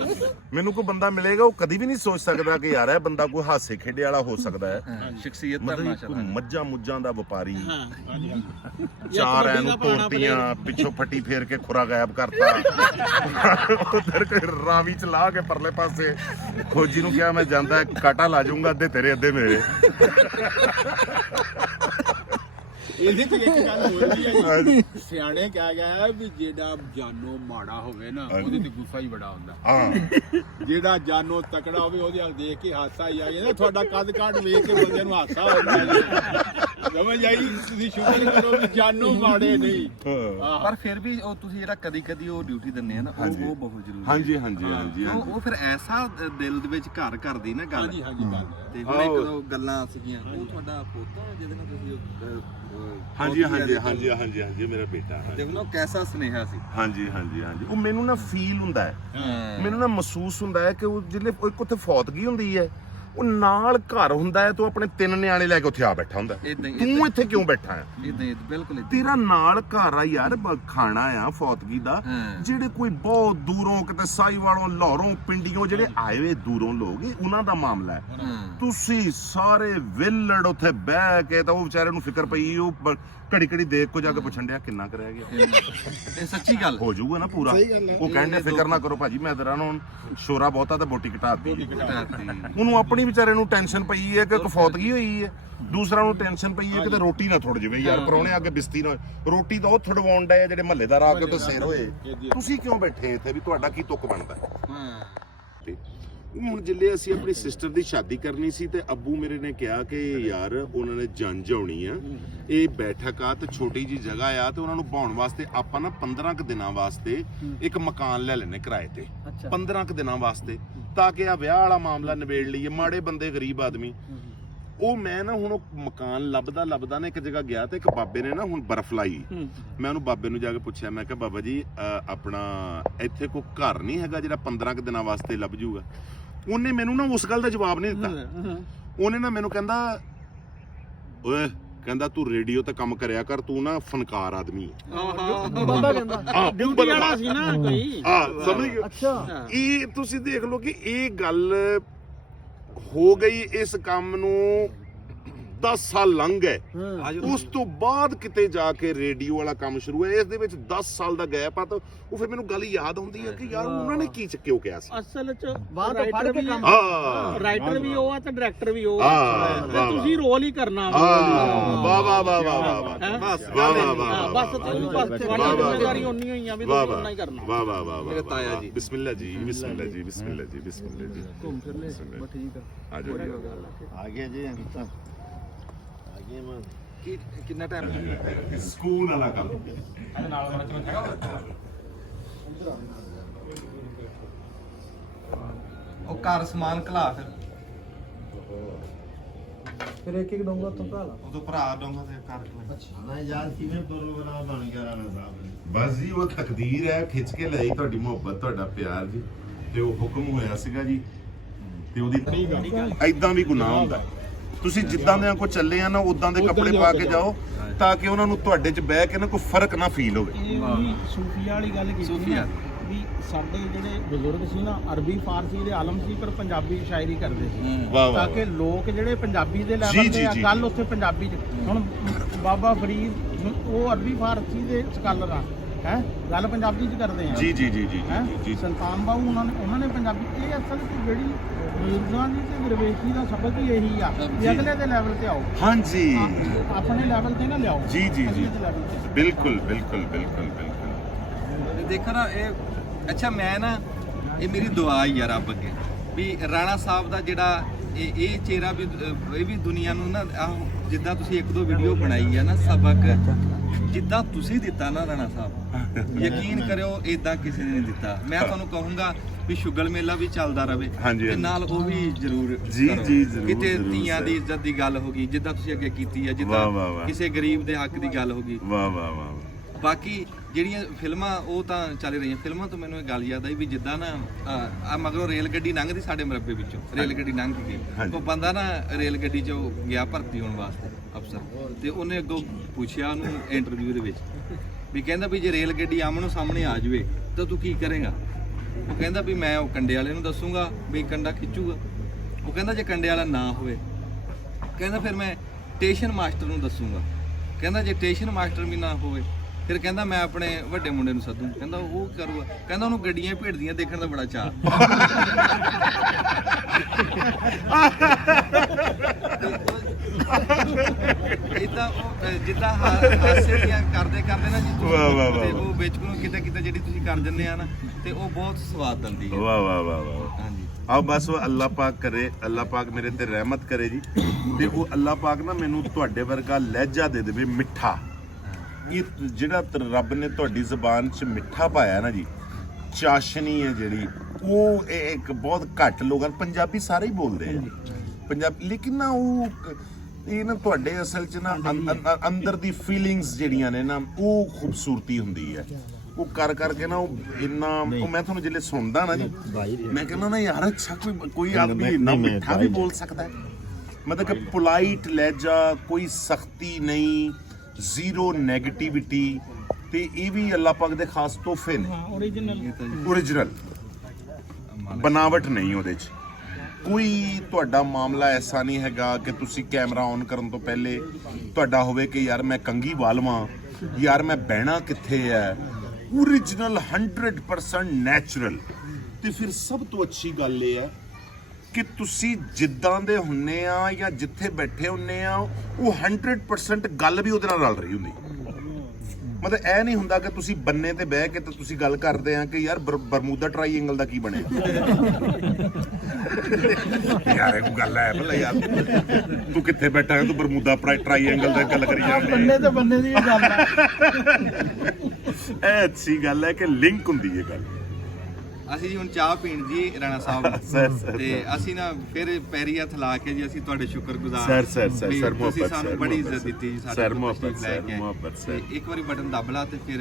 ਮੈਨੂੰ ਕੋਈ ਬੰਦਾ ਮਿਲੇਗਾ ਉਹ ਕਦੀ ਵੀ ਨਹੀਂ ਸੋਚ ਸਕਦਾ ਕਿ ਯਾਰ ਇਹ ਬੰਦਾ ਕੋਈ ਹਾਸੇ ਖੇਡੇ ਵਾਲਾ ਹੋ ਸਕਦਾ ਹੈ। ਸ਼ਖਸੀਅਤ ਦਾ ਮਤਲਬ ਮੱਝਾਂ ਮੁੱਝਾਂ ਦਾ ਵਪਾਰੀ, 4 ਐਨੂੰ ਤੋੜਤੀਆਂ, ਪਿੱਛੋਂ ਫੱਟੀ ਫੇਰ ਕੇ ਖੁਰਾ ਗਾਇਬ ਕਰਤਾ, ਉਧਰ ਕੋਈ ਰਾਵੀ ਚ ਲਾ ਕੇ ਪਰਲੇ ਪਾਸੇ ਫੌਜੀ ਨੂੰ ਕਿਹਾ ਮੈਂ ਜਾਂਦਾ ਕਾਟਾ ਲਾ ਜਾਊਂਗਾ, ਅੱਧੇ ਤੇਰੇ ਅੱਧੇ ਮੇਰੇ। ਇਹਦੇ ਤੇ ਇੱਕ ਗੱਲ ਹੋਰ ਵੀ ਹੈ, ਸਿਆਣੇ ਕਿਹਾ ਗਿਆ ਵੀ ਜਿਹੜਾ ਜਾਨੋਂ ਮਾੜਾ ਹੋਵੇ ਨਾ ਉਹਦੇ ਤੇ ਗੁੱਸਾ ਹੀ ਬੜਾ ਹੁੰਦਾ। ਜਿਹੜਾ ਜਾਨੋਂ ਤਕੜਾ ਹੋਵੇ ਉਹਦੇ ਵੱਲ ਦੇਖ ਕੇ ਹਾਸਾ ਹੀ ਆ ਜਾਂਦਾ। ਤੁਹਾਡਾ ਕੱਦ ਕਾਠ ਵੇਖ ਕੇ ਬੰਦੇ ਨੂੰ ਹਾਸਾ ਆਉਂਦਾ। ਸਮਝ ਆਈ? ਤੁਸੀਂ ਸ਼ੁਕਰ ਕਰੋ ਵੀ ਜਾਨੋਂ ਮਾੜੇ ਨਹੀਂ। ਪਰ ਫਿਰ ਵੀ ਉਹ ਤੁਸੀਂ ਜਿਹੜਾ ਕਦੀ ਕਦੀ ਉਹ ਡਿਊਟੀ ਦਿੰਦੇ ਆ ਨਾ, ਉਹ ਬਹੁਤ ਜ਼ਰੂਰੀ ਹੈ। ਹਾਂਜੀ ਉਹ ਫਿਰ ਐਸਾ ਦਿਲ ਦੇ ਵਿੱਚ ਘਰ ਕਰਦੀ ਨਾ ਗੱਲ। ਤੇ ਹੁਣ ਇੱਕ ਗੱਲਾਂ ਸੀਗੀਆਂ, ਉਹ ਤੁਹਾਡਾ ਪੋਤਾ ਜਿਹਦੇ ਨਾਲ ਤੁਸੀਂ ਹਾਂਜੀ ਮੇਰਾ ਬੇਟਾ। ਦੇਖੋ ਨਾ ਕੈਸਾ ਸੁਨੇਹਾ ਸੀ। ਹਾਂਜੀ ਉਹ ਮੈਨੂੰ ਨਾ ਫੀਲ ਹੁੰਦਾ ਹੈ, ਮੈਨੂੰ ਨਾ ਮਹਿਸੂਸ ਹੁੰਦਾ ਹੈ ਕਿ ਉਹ ਜਿਹੜੇ ਇੱਕ ਉੱਥੇ ਫੌਤਗੀ ਹੁੰਦੀ ਹੈ, ਉਹ ਨਾਲ ਘਰ ਹੁੰਦਾ ਹੈ, ਤੂੰ ਆਪਣੇ 3 ਨਿਆਣੇ ਲੈ ਕੇ ਉੱਥੇ ਆ ਬੈਠਾ ਹੁੰਦਾ। ਤੂੰ ਇੱਥੇ ਕਿਉਂ ਬੈਠਾ ਹੈ? ਬਿਲਕੁਲ ਤੇਰਾ ਨਾਲ ਘਰ ਆ ਯਾਰ, ਖਾਣਾ ਆ ਫੌਤਗੀ ਦਾ। ਜਿਹੜੇ ਕੋਈ ਬਹੁਤ ਦੂਰੋਂ ਕਿਤੇ ਸਾਈਵਾਲੋਂ, ਲਾਹੌਰੋਂ, ਪਿੰਡੀਆਂ ਜਿਹੜੇ ਆਏ ਹੋਏ ਦੂਰੋਂ ਲੋਕ, ਉਹਨਾਂ ਦਾ ਮਾਮਲਾ ਹੈ। ਤੁਸੀਂ ਸਾਰੇ ਵਿਲੜ ਉੱਥੇ ਬਹਿ ਕੇ ਤਾਂ ਉਹ ਵਿਚਾਰੇ ਨੂੰ ਫਿਕਰ ਪਈ, ਉਹ ਘੜੀ ਦੇਖ ਕੋ ਜਾ ਕੇ ਪੁੱਛਣ ਡਿਆ ਕਿੰਨਾ ਕੁ ਰਹਿ ਗਿਆ। ਇਹ ਸੱਚੀ ਗੱਲ ਹੋ ਜਾਊਗਾ ਨਾ ਪੂਰਾ। ਉਹ ਕਹਿੰਦੇ ਫਿਕਰ ਨਾ ਕਰੋ ਭਾਜੀ, ਮੈਂ ਤੇਰਾ ਨੂੰ ਸ਼ੋਰਾ ਬਹੁਤਾ ਤਾਂ ਬੋਟੀ ਘਟਾਤੀ। ਉਹਨੂੰ ਆਪਣੀ ਵਿਚਾਰੇ ਨੂੰ ਟੈਨਸ਼ਨ ਪਈ ਹੈ ਕਿ ਫੌਤਗੀ ਹੋਈ ਹੈ, ਦੂਸਰਾ ਨੂੰ ਟੈਨਸ਼ਨ ਪਈ ਹੈ ਕਿ ਰੋਟੀ ਨਾ ਥੁੜ ਜਾਵੇ ਯਾਰ, ਪਰੌਣੇ ਅੱਗੇ ਬਿਸਤੀ ਨਾ। ਰੋਟੀ ਤਾਂ ਉਹ ਥੁੜਵਾਉਣ ਡਏ ਜਿਹੜੇ ਮਹੱਲੇਦਾਰ ਆ ਕੇ ਉੱਤੇ ਸੇਰ ਹੋਏ, ਤੁਸੀਂ ਕਿਉਂ ਬੈਠੇ ਇੱਥੇ ਵੀ ਤੁਹਾਡਾ ਕੀ ਤੁੱਕ ਬਣਦਾ? ਹੁਣ ਜਿੱਲੇ ਅਸੀਂ ਆਪਣੀ ਸਿਸਟਰ ਦੀ ਸ਼ਾਦੀ ਕਰਨੀ ਸੀ ਤੇ ਅੱਬੂ ਮੇਰੇ ਨੇ ਕਿਹਾ ਕਿ ਯਾਰ ਉਹਨਾਂ ਨੇ ਜੰਜ ਆਉਣੀ ਆ, ਇਹ ਬੈਠਕ ਆ ਤੇ ਛੋਟੀ ਜੀ ਜਗ੍ਹਾ ਆ, ਤੇ ਉਹਨਾਂ ਨੂੰ ਬਾਉਣ ਵਾਸਤੇ ਆਪਾਂ ਨਾ 15 ਕੁ ਦਿਨਾਂ ਵਾਸਤੇ ਇੱਕ ਮਕਾਨ ਲੈ ਲੈਣੇ ਕਿਰਾਏ ਤੇ, 15 ਕੁ ਦਿਨਾਂ ਵਾਸਤੇ, ਤਾਂ ਕਿ ਆ ਵਿਆਹ ਵਾਲਾ ਮਾਮਲਾ ਨਿਬੇੜ ਲਈਏ। ਮਾੜੇ ਬੰਦੇ ਗਰੀਬ ਆਦਮੀ। ਉਹ ਮੈਂ ਨਾ ਹੁਣ ਉਹ ਮਕਾਨ ਲੱਭਦਾ ਨਾ ਇੱਕ ਜਗ੍ਹਾ ਗਿਆ ਤੇ ਇੱਕ ਬਾਬੇ ਨੇ ਨਾ ਹੁਣ ਬਰਫ਼ ਲਾਈ। ਮੈਂ ਉਹਨੂੰ ਬਾਬੇ ਨੂੰ ਜਾ ਕੇ ਪੁੱਛਿਆ, ਮੈਂ ਕਿਹਾ ਬਾਬਾ ਜੀ ਆਪਣਾ ਇੱਥੇ ਕੋਈ ਘਰ ਨਹੀਂ ਹੈਗਾ ਜਿਹੜਾ 15 ਕੁ ਦਿਨਾਂ ਵਾਸਤੇ ਲੱਭ ਜੂਗਾ? ਉਹਨੇ ਮੈਨੂੰ ਨਾ ਉਸ ਗੱਲ ਦਾ ਜਵਾਬ ਨਹੀਂ ਦਿੱਤਾ। ਉਹਨੇ ਨਾ ਮੈਨੂੰ ਕਹਿੰਦਾ, ਓਏ ਕਹਿੰਦਾ ਤੂੰ ਰੇਡੀਓ ਤੇ ਕੰਮ ਕਰਿਆ ਕਰ, ਤੂੰ ਨਾ ਫਨਕਾਰ ਆਦਮੀ ਹੈ। ਬੰਦਾ ਕਹਿੰਦਾ ਡਿਊਟੀ ਵਾਲਾ ਸੀ ਨਾ ਕੋਈ। ਸਮਝ ਗਏ? ਅੱਛਾ, ਇਹ ਤੁਸੀਂ ਦੇਖ ਲਓ ਕਿ ਇਹ ਗੱਲ ਹੋ ਗਈ। ਇਸ ਕੰਮ ਨੂੰ 10 ਸਾਲ ਲੰਘ ਗਏ, ਉਸ ਤੋਂ ਬਾਅਦ ਕਿਤੇ ਜਾ ਕੇ ਰੇਡੀਓ ਵਾਲਾ ਕੰਮ ਸ਼ੁਰੂ ਹੋਇਆ। ਇਸ ਦੇ ਵਿੱਚ 10 ਸਾਲ ਦਾ ਗੈਪ ਆ। ਤਾਂ ਉਹ ਫਿਰ ਮੈਨੂੰ ਗੱਲ ਯਾਦ ਆਉਂਦੀ ਹੈ ਕਿ ਯਾਰ ਉਹਨਾਂ ਨੇ ਕੀ ਚੱਕਿਓ ਕਿਹਾ ਸੀ। ਅਸਲ ਚ ਬਾਹਰ ਤੋਂ ਫੜ ਕੇ ਕੰਮ, ਹਾਂ ਰਾਈਟਰ ਵੀ ਉਹ ਆ ਤੇ ਡਾਇਰੈਕਟਰ ਵੀ ਉਹ ਹਾਂ, ਆ, ਤੇ ਤੁਸੀਂ ਰੋਲ ਹੀ ਕਰਨਾ। ਵਾਹ ਵਾਹ ਵਾਹ ਵਾਹ ਵਾਹ ਵਾਹ ਬਸ ਵਾਹ ਵਾਹ ਵਾਹ ਬਸ ਤੁਹਾਨੂੰ ਬਸ ਤੁਹਾਡੀ ਜ਼ਿੰਮੇਵਾਰੀ ਉਨੀ ਹੋਈ ਆ ਵੀ ਤੁਸੀਂ ਉਨਾ ਹੀ ਕਰਨਾ। ਵਾਹ ਵਾਹ ਵਾਹ ਮੇਰੇ ਤਾਇਆ ਜੀ। ਬਿਸਮਿਲ੍ਲਾ ਜੀ, ਬਿਸਮਿਲ੍ਲਾ ਜੀ, ਬਿਸਮਿਲ੍ਲਾ ਜੀ, ਬਿਸਮਿਲ੍ਲਾ ਜੀ। ਘੁੰਮ ਫਿਰ ਲੈ ਬਸ ਠੀਕ ਆ। ਆ ਜਾਓ ਜੀ। ਆ ਗਿਆ ਜੀ ਤਾਂ ਕਿੰਨਾ ਟਾਈਮ ਸਕੂਲ ਵਾਲਾ ਕੰਮ। ਉਹ ਘਰ ਸਮਾਨ ਘਲਾ ਫਿਰ ਇੱਕ ਇੱਕ ਡੋਂਗਾ ਤੋਂ ਭਰਾ ਲਾ। ਉਦੋਂ ਭਰਾ ਡੋਂਗਾ ਤੇ ਘਰ ਨਾ ਯਾਰ ਕਿਵੇਂ ਪ੍ਰੋਗਰਾਮ ਬਣ ਗਿਆ ਰਾਣਾ ਸਾਹਿਬ। ਬਸ ਜੀ ਉਹ ਤਕਦੀਰ ਹੈ, ਖਿੱਚ ਕੇ ਲਈ ਤੁਹਾਡੀ ਮੁਹੱਬਤ, ਤੁਹਾਡਾ ਪਿਆਰ ਜੀ। ਤੇ ਉਹ ਹੁਕਮ ਹੋਇਆ ਸੀਗਾ ਜੀ, ਤੇ ਉਹਦੀ ਐਦਾਂ ਵੀ ਗੁਨਾਹ ਹੁੰਦਾ। ਤੁਸੀਂ ਜਿੱਦਾਂ ਦੇ ਕੋ ਚੱਲੇ ਆ ਨਾ, ਉਦਾਂ ਦੇ ਕੱਪੜੇ ਪਾ ਕੇ ਜਾਓ ਤਾਂ ਕਿ ਉਹਨਾਂ ਨੂੰ ਤੁਹਾਡੇ 'ਚ ਬਹਿ ਕੇ ਨਾ ਕੋਈ ਫਰਕ ਨਾ ਫੀਲ ਹੋਵੇ। ਇਹ ਵੀ ਸੂਫੀਆ ਵਾਲੀ ਗੱਲ ਕੀਤੀ ਸੂਫੀਆ। ਵੀ ਸਾਡੇ ਜਿਹੜੇ ਬਜ਼ੁਰਗ ਸੀ ਨਾ, ਅਰਬੀ ਫਾਰਸੀ ਦੇ ਆਲਮ ਸੀ, ਪਰ ਪੰਜਾਬੀ ਸ਼ਾਇਰੀ ਕਰਦੇ ਸੀ ਵਾਹ ਤਾਂ ਵਾਹ ਕਿ ਲੋਕ ਜਿਹੜੇ ਪੰਜਾਬੀ ਦੇ ਜੀ, ਲੈਵਲ ਜੀ, ਤੇ ਆ, ਜੀ, ਗੱਲ ਜੀ। ਉੱਥੇ ਪੰਜਾਬੀ ਚ। ਹੁਣ ਬਾਬਾ ਫਰੀਦ ਉਹ ਅਰਬੀ ਫਾਰਸੀ ਦੇ ਸਕਾਲਰ ਆ, ਹੈ ਗੱਲ ਪੰਜਾਬੀ ਚ ਕਰਦੇ ਆ। ਜੀ ਜੀ ਜੀ ਜੀ ਹੈਂ? ਜੀ ਜੀ। ਸੁਲਤਾਨ ਬਾਹੂ ਉਹਨਾਂ ਨੇ ਪੰਜਾਬੀ। ਇਹ ਅਸਲ ਚ ਜਿਹੜੀ ਬਜ਼ੁਰਗਾਂ ਦੀ ਤੇ ਦਰਵੇਸ਼ੀ ਦਾ ਸਬਕ ਹੀ ਇਹੀ ਆ ਵੀ ਅਗਲੇ ਦੇ ਲੈਵਲ ਤੇ ਆਓ, ਹਾਂਜੀ ਆਪਣੇ ਲੈਵਲ ਤੇ ਨਾ ਲਿਆਓ। ਜੀ ਜੀ ਅਗਲੇ ਜੀ ਦੇ level ਤੇ। ਬਿਲਕੁਲ ਬਿਲਕੁਲ ਬਿਲਕੁਲ ਬਿਲਕੁਲ। ਦੇਖੋ ਨਾ ਇਹ ਅੱਛਾ ਮੈਂ ਨਾ ਇਹ ਮੇਰੀ ਦੁਆ ਹੀ ਆ ਰੱਬ ਅੱਗੇ ਵੀ ਰਾਣਾ ਸਾਹਿਬ ਦਾ ਜਿਹੜਾ ਇਹ ਚਿਹਰਾ ਵੀ ਇਹ ਵੀ ਦੁਨੀਆ ਨੂੰ ਨਾ ਜਿੱਦਾਂ ਤੁਸੀਂ ਇੱਕ ਦੋ ਵੀਡੀਓ ਬਣਾਈ ਆ ਨਾ ਸਬਕ ਜਿੱਦਾਂ ਤੁਸੀਂ ਦਿੱਤਾ ਨਾ ਰਾਣਾ ਸਾਹਿਬ, ਯਕੀਨ ਕਰਿਓ ਇਦਾਂ ਕਿਸੇ ਨੇ ਨਹੀਂ ਦਿੱਤਾ। ਮੈਂ ਤੁਹਾਨੂੰ ਕਹੂੰਗਾ ਵੀ ਸ਼ੁਗਲ ਮੇਲਾ ਵੀ ਚੱਲਦਾ ਰਵੇ ਤੇ ਨਾਲ ਉਹ ਵੀ ਜ਼ਰੂਰ ਜੀ ਕਰੋ। ਜੀ ਜ਼ਰੂਰ ਕਿਤੇ ਜ਼ਰੂਰ ਧੀਆਂ ਸਰ। ਦੀ ਇੱਜ਼ਤ ਦੀ ਗੱਲ ਹੋ ਗਈ ਜਿੱਦਾਂ ਤੁਸੀਂ ਅੱਗੇ ਕੀਤੀ ਆ, ਵਾਹ, ਜਿੱਦਾਂ ਵਾਹ, ਵਾਹ। ਕਿਸੇ ਗਰੀਬ ਦੇ ਹੱਕ ਦੀ ਗੱਲ ਹੋ ਗਈ। ਵਾਹ ਵਾਹ ਵਾਹ। ਬਾਕੀ ਜਿਹੜੀਆਂ ਫਿਲਮਾਂ ਉਹ ਤਾਂ ਚੱਲ ਰਹੀਆਂ, ਫਿਲਮਾਂ ਤੋਂ ਮੈਨੂੰ ਇਹ ਗੱਲ ਯਾਦ ਆਈ ਵੀ ਜਿੱਦਾਂ ਨਾ ਆ ਮਗਰੋਂ ਰੇਲ ਗੱਡੀ ਲੰਘਦੀ ਸਾਡੇ ਮਰੱਬੇ ਵਿੱਚੋਂ, ਰੇਲ ਗੱਡੀ ਲੰਘ ਕੇ ਗਈ, ਉਹ ਬੰਦਾ ਨਾ ਰੇਲ ਗੱਡੀ 'ਚ ਗਿਆ ਭਰਤੀ ਹੋਣ ਵਾਸਤੇ ਅਫਸਰ, ਤੇ ਉਹਨੇ ਅੱਗੋਂ ਪੁੱਛਿਆ ਉਹਨੂੰ ਇੰਟਰਵਿਊ ਦੇ ਵਿੱਚ ਵੀ ਕਹਿੰਦਾ ਵੀ ਜੇ ਰੇਲ ਗੱਡੀ ਆਮਣੋ ਸਾਹਮਣੇ ਆ ਜਾਵੇ ਤਾਂ ਤੂੰ ਕੀ ਕਰੇਗਾ? ਉਹ ਕਹਿੰਦਾ ਵੀ ਮੈਂ ਉਹ ਕੰਡੇ ਵਾਲੇ ਨੂੰ ਦੱਸੂਗਾ ਵੀ ਕੰਡਾ ਖਿੱਚੂਗਾ। ਉਹ ਕਹਿੰਦਾ ਜੇ ਕੰਡੇ ਵਾਲਾ ਨਾ ਹੋਵੇ, ਕਹਿੰਦਾ ਫਿਰ ਮੈਂ ਸਟੇਸ਼ਨ ਮਾਸਟਰ ਨੂੰ ਦੱਸੂਗਾ। ਕਹਿੰਦਾ ਜੇ ਸਟੇਸ਼ਨ ਮਾਸਟਰ ਵੀ ਨਾ ਹੋਵੇ ਫਿਰ ਕਹਿੰਦਾ ਮੈਂ ਆਪਣੇ ਵੱਡੇ ਮੁੰਡੇ ਨੂੰ ਸੱਦੂ। ਕਹਿੰਦਾ ਉਹ ਕਰੂਗਾ। ਕਹਿੰਦਾ ਉਹਨੂੰ ਗੱਡੀਆਂ ਭੇਡਦੀਆਂ ਦੇਖਣ ਦਾ ਬੜਾ ਚਾਅ। ਇਦਾਂ ਉਹ ਜਿੱਦਾਂ ਹਾਸੇ ਦੀਆਂ ਕਰਦੇ ਨਾ ਜੀ ਤੁਸੀਂ, ਵਾਹ, ਵਾਹ, ਵਾਹ, ਤੇ ਵਾਹ। ਉਹ ਵਿੱਚ ਨੂੰ ਕਿਤੇ ਜਿਹੜੀ ਤੁਸੀਂ ਕਰ ਦਿੰਦੇ ਆ ਨਾ ਤੇ ਉਹ ਬਹੁਤ ਸਵਾਦ ਦਿੰਦੀ ਹੈ। ਵਾਹ ਵਾਹ ਵਾਹ ਵਾਹ। ਹਾਂਜੀ ਆਓ ਬਸ ਉਹ ਅੱਲਾਹ ਪਾਕ ਕਰੇ, ਅੱਲਾਹ ਪਾਕ ਮੇਰੇ ਤੇ ਰਹਿਮਤ ਕਰੇ ਜੀ। ਤੇ ਉਹ ਅੱਲਾਹ ਪਾਕ ਨਾ ਮੈਨੂੰ ਤੁਹਾਡੇ ਵਰਗਾ ਲਹਿਜਾ ਦੇ ਦੇਵੇ ਮਿੱਠਾ। ਇਹ ਜਿਹੜਾ ਰੱਬ ਨੇ ਤੁਹਾਡੀ ਜ਼ੁਬਾਨ 'ਚ ਮਿੱਠਾ ਪਾਇਆ ਨਾ ਜੀ, ਚਾਸ਼ਨੀ ਹੈ ਜਿਹੜੀ, ਉਹ ਇਹ ਇੱਕ ਬਹੁਤ ਘੱਟ ਲੋਕਾਂ, ਪੰਜਾਬੀ ਸਾਰੇ ਹੀ ਬੋਲਦੇ ਆ ਪੰਜਾਬੀ, ਲੇਕਿਨ ਨਾ ਉਹ ਇਹ ਨਾ ਤੁਹਾਡੇ ਅਸਲ 'ਚ ਨਾ ਅੰਦਰ ਦੀ ਫੀਲਿੰਗਸ ਜਿਹੜੀਆਂ ਨੇ ਨਾ ਉਹ ਖੂਬਸੂਰਤੀ ਹੁੰਦੀ ਹੈ। ਉਹ ਕਰ ਕਰਕੇ ਨਾ ਉਹ ਇੰਨਾ ਉਹ ਮੈਂ ਤੁਹਾਨੂੰ ਜਿਹੜੇ ਸੁਣਦਾ ਨਾ ਜੀ, ਮੈਂ ਕਹਿੰਦਾ ਨਾ ਯਾਰ ਅੱਛਾ ਕੋਈ ਆਦਮੀ ਇੰਨਾ ਮਿੱਠਾ ਵੀ ਬੋਲ ਸਕਦਾ ਹੈ। ਮਤਲਬ ਕਿ ਪੋਲਾਈਟ ਲਹਿਜਾ, ਕੋਈ ਸਖਤੀ ਨਹੀਂ, ਜ਼ੀਰੋ ਨੈਗੇਟਿਵਿਟੀ, ਤੇ ਇਹ ਵੀ ਅੱਲਾਹ ਪਾਕ ਦੇ ਖਾਸ ਤੋਹਫੇ ਨੇ। ਓਰੀਜਨਲ ਬਣਾਵਟ ਨਹੀਂ ਉਹਦੇ 'ਚ। ਕੋਈ ਤੁਹਾਡਾ ਮਾਮਲਾ ਐਸਾ ਨਹੀਂ ਹੈਗਾ ਕਿ ਤੁਸੀਂ ਕੈਮਰਾ ਔਨ ਕਰਨ ਤੋਂ ਪਹਿਲੇ ਤੁਹਾਡਾ ਹੋਵੇ ਕਿ ਯਾਰ ਮੈਂ ਕੰਘੀ ਵਾਲਵਾਂ, ਯਾਰ ਮੈਂ ਬਹਿਣਾ ਕਿੱਥੇ ਹੈ। Original 100% natural. ਤੇ ਫਿਰ ਸਭ ਤੋਂ ਅੱਛੀ ਗੱਲ ਇਹ ਹੈ ਕਿ ਤੁਸੀਂ ਜਿੱਦਾਂ ਦੇ ਹੁੰਨੇ ਆ ਜਾਂ ਜਿੱਥੇ ਬੈਠੇ ਹੁੰਨੇ ਆ, ਉਹ 100% ਗੱਲ ਵੀ ਉਹਦੇ ਨਾਲ ਰਲ ਰਹੀ ਹੁੰਦੀ। ਮਤਲਬ ਇਹ ਨਹੀਂ ਹੁੰਦਾ ਕਿ ਤੁਸੀਂ ਬੰਨੇ ਤੇ ਬਹਿ ਕੇ ਤੇ ਤੁਸੀਂ ਗੱਲ ਕਰਦੇ ਆ ਕਿ ਯਾਰ ਬਰਮੂਦਾ ਟ੍ਰਾਈਐਂਗਲ ਦਾ ਕੀ ਬਣਿਆ। ਯਾਰ ਇਹ ਕੋਈ ਗੱਲ ਹੈ ਭਲਾ ਯਾਰ, ਤੂੰ ਕਿੱਥੇ ਬੈਠਾ ਹੈ, ਤੂੰ ਬਰਮੂਦਾ ਟ੍ਰਾਈਐਂਗਲ ਦੀ ਗੱਲ ਕਰੀ ਜਾਂਦਾ। ਬੰਨੇ ਤੇ ਬੰਨੇ ਦੀ ਇਹ ਗੱਲ ਆ। ਇਹ ਅੱਛੀ ਗੱਲ ਹੈ ਕਿ ਲਿੰਕ ਹੁੰਦੀ ਹੈ ਗੱਲ। ਅਸੀਂ ਜੀ ਹੁਣ ਚਾਹ ਪੀਣ ਜੀ ਰਾਣਾ ਸਾਹਿਬ ਤੇ ਅਸੀਂ ਨਾ ਫਿਰ ਪੈਰੀ ਹੱਥ ਲਾ ਕੇ ਜੀ ਅਸੀਂ ਤੁਹਾਡੇ ਸ਼ੁਕਰਗੁਜ਼ਾਰ ਸਰ ਵੀ ਮੁਹੱਬਤ ਤੁਸੀਂ ਸਾਨੂੰ ਬੜੀ ਇੱਜ਼ਤ ਦਿੱਤੀ ਜੀ ਸਾਡੇ ਸਰ ਮੁਹੱਬਤ ਸਰ। ਇੱਕ ਵਾਰੀ ਬਟਨ ਦਬ ਲਾ ਤੇ ਫਿਰ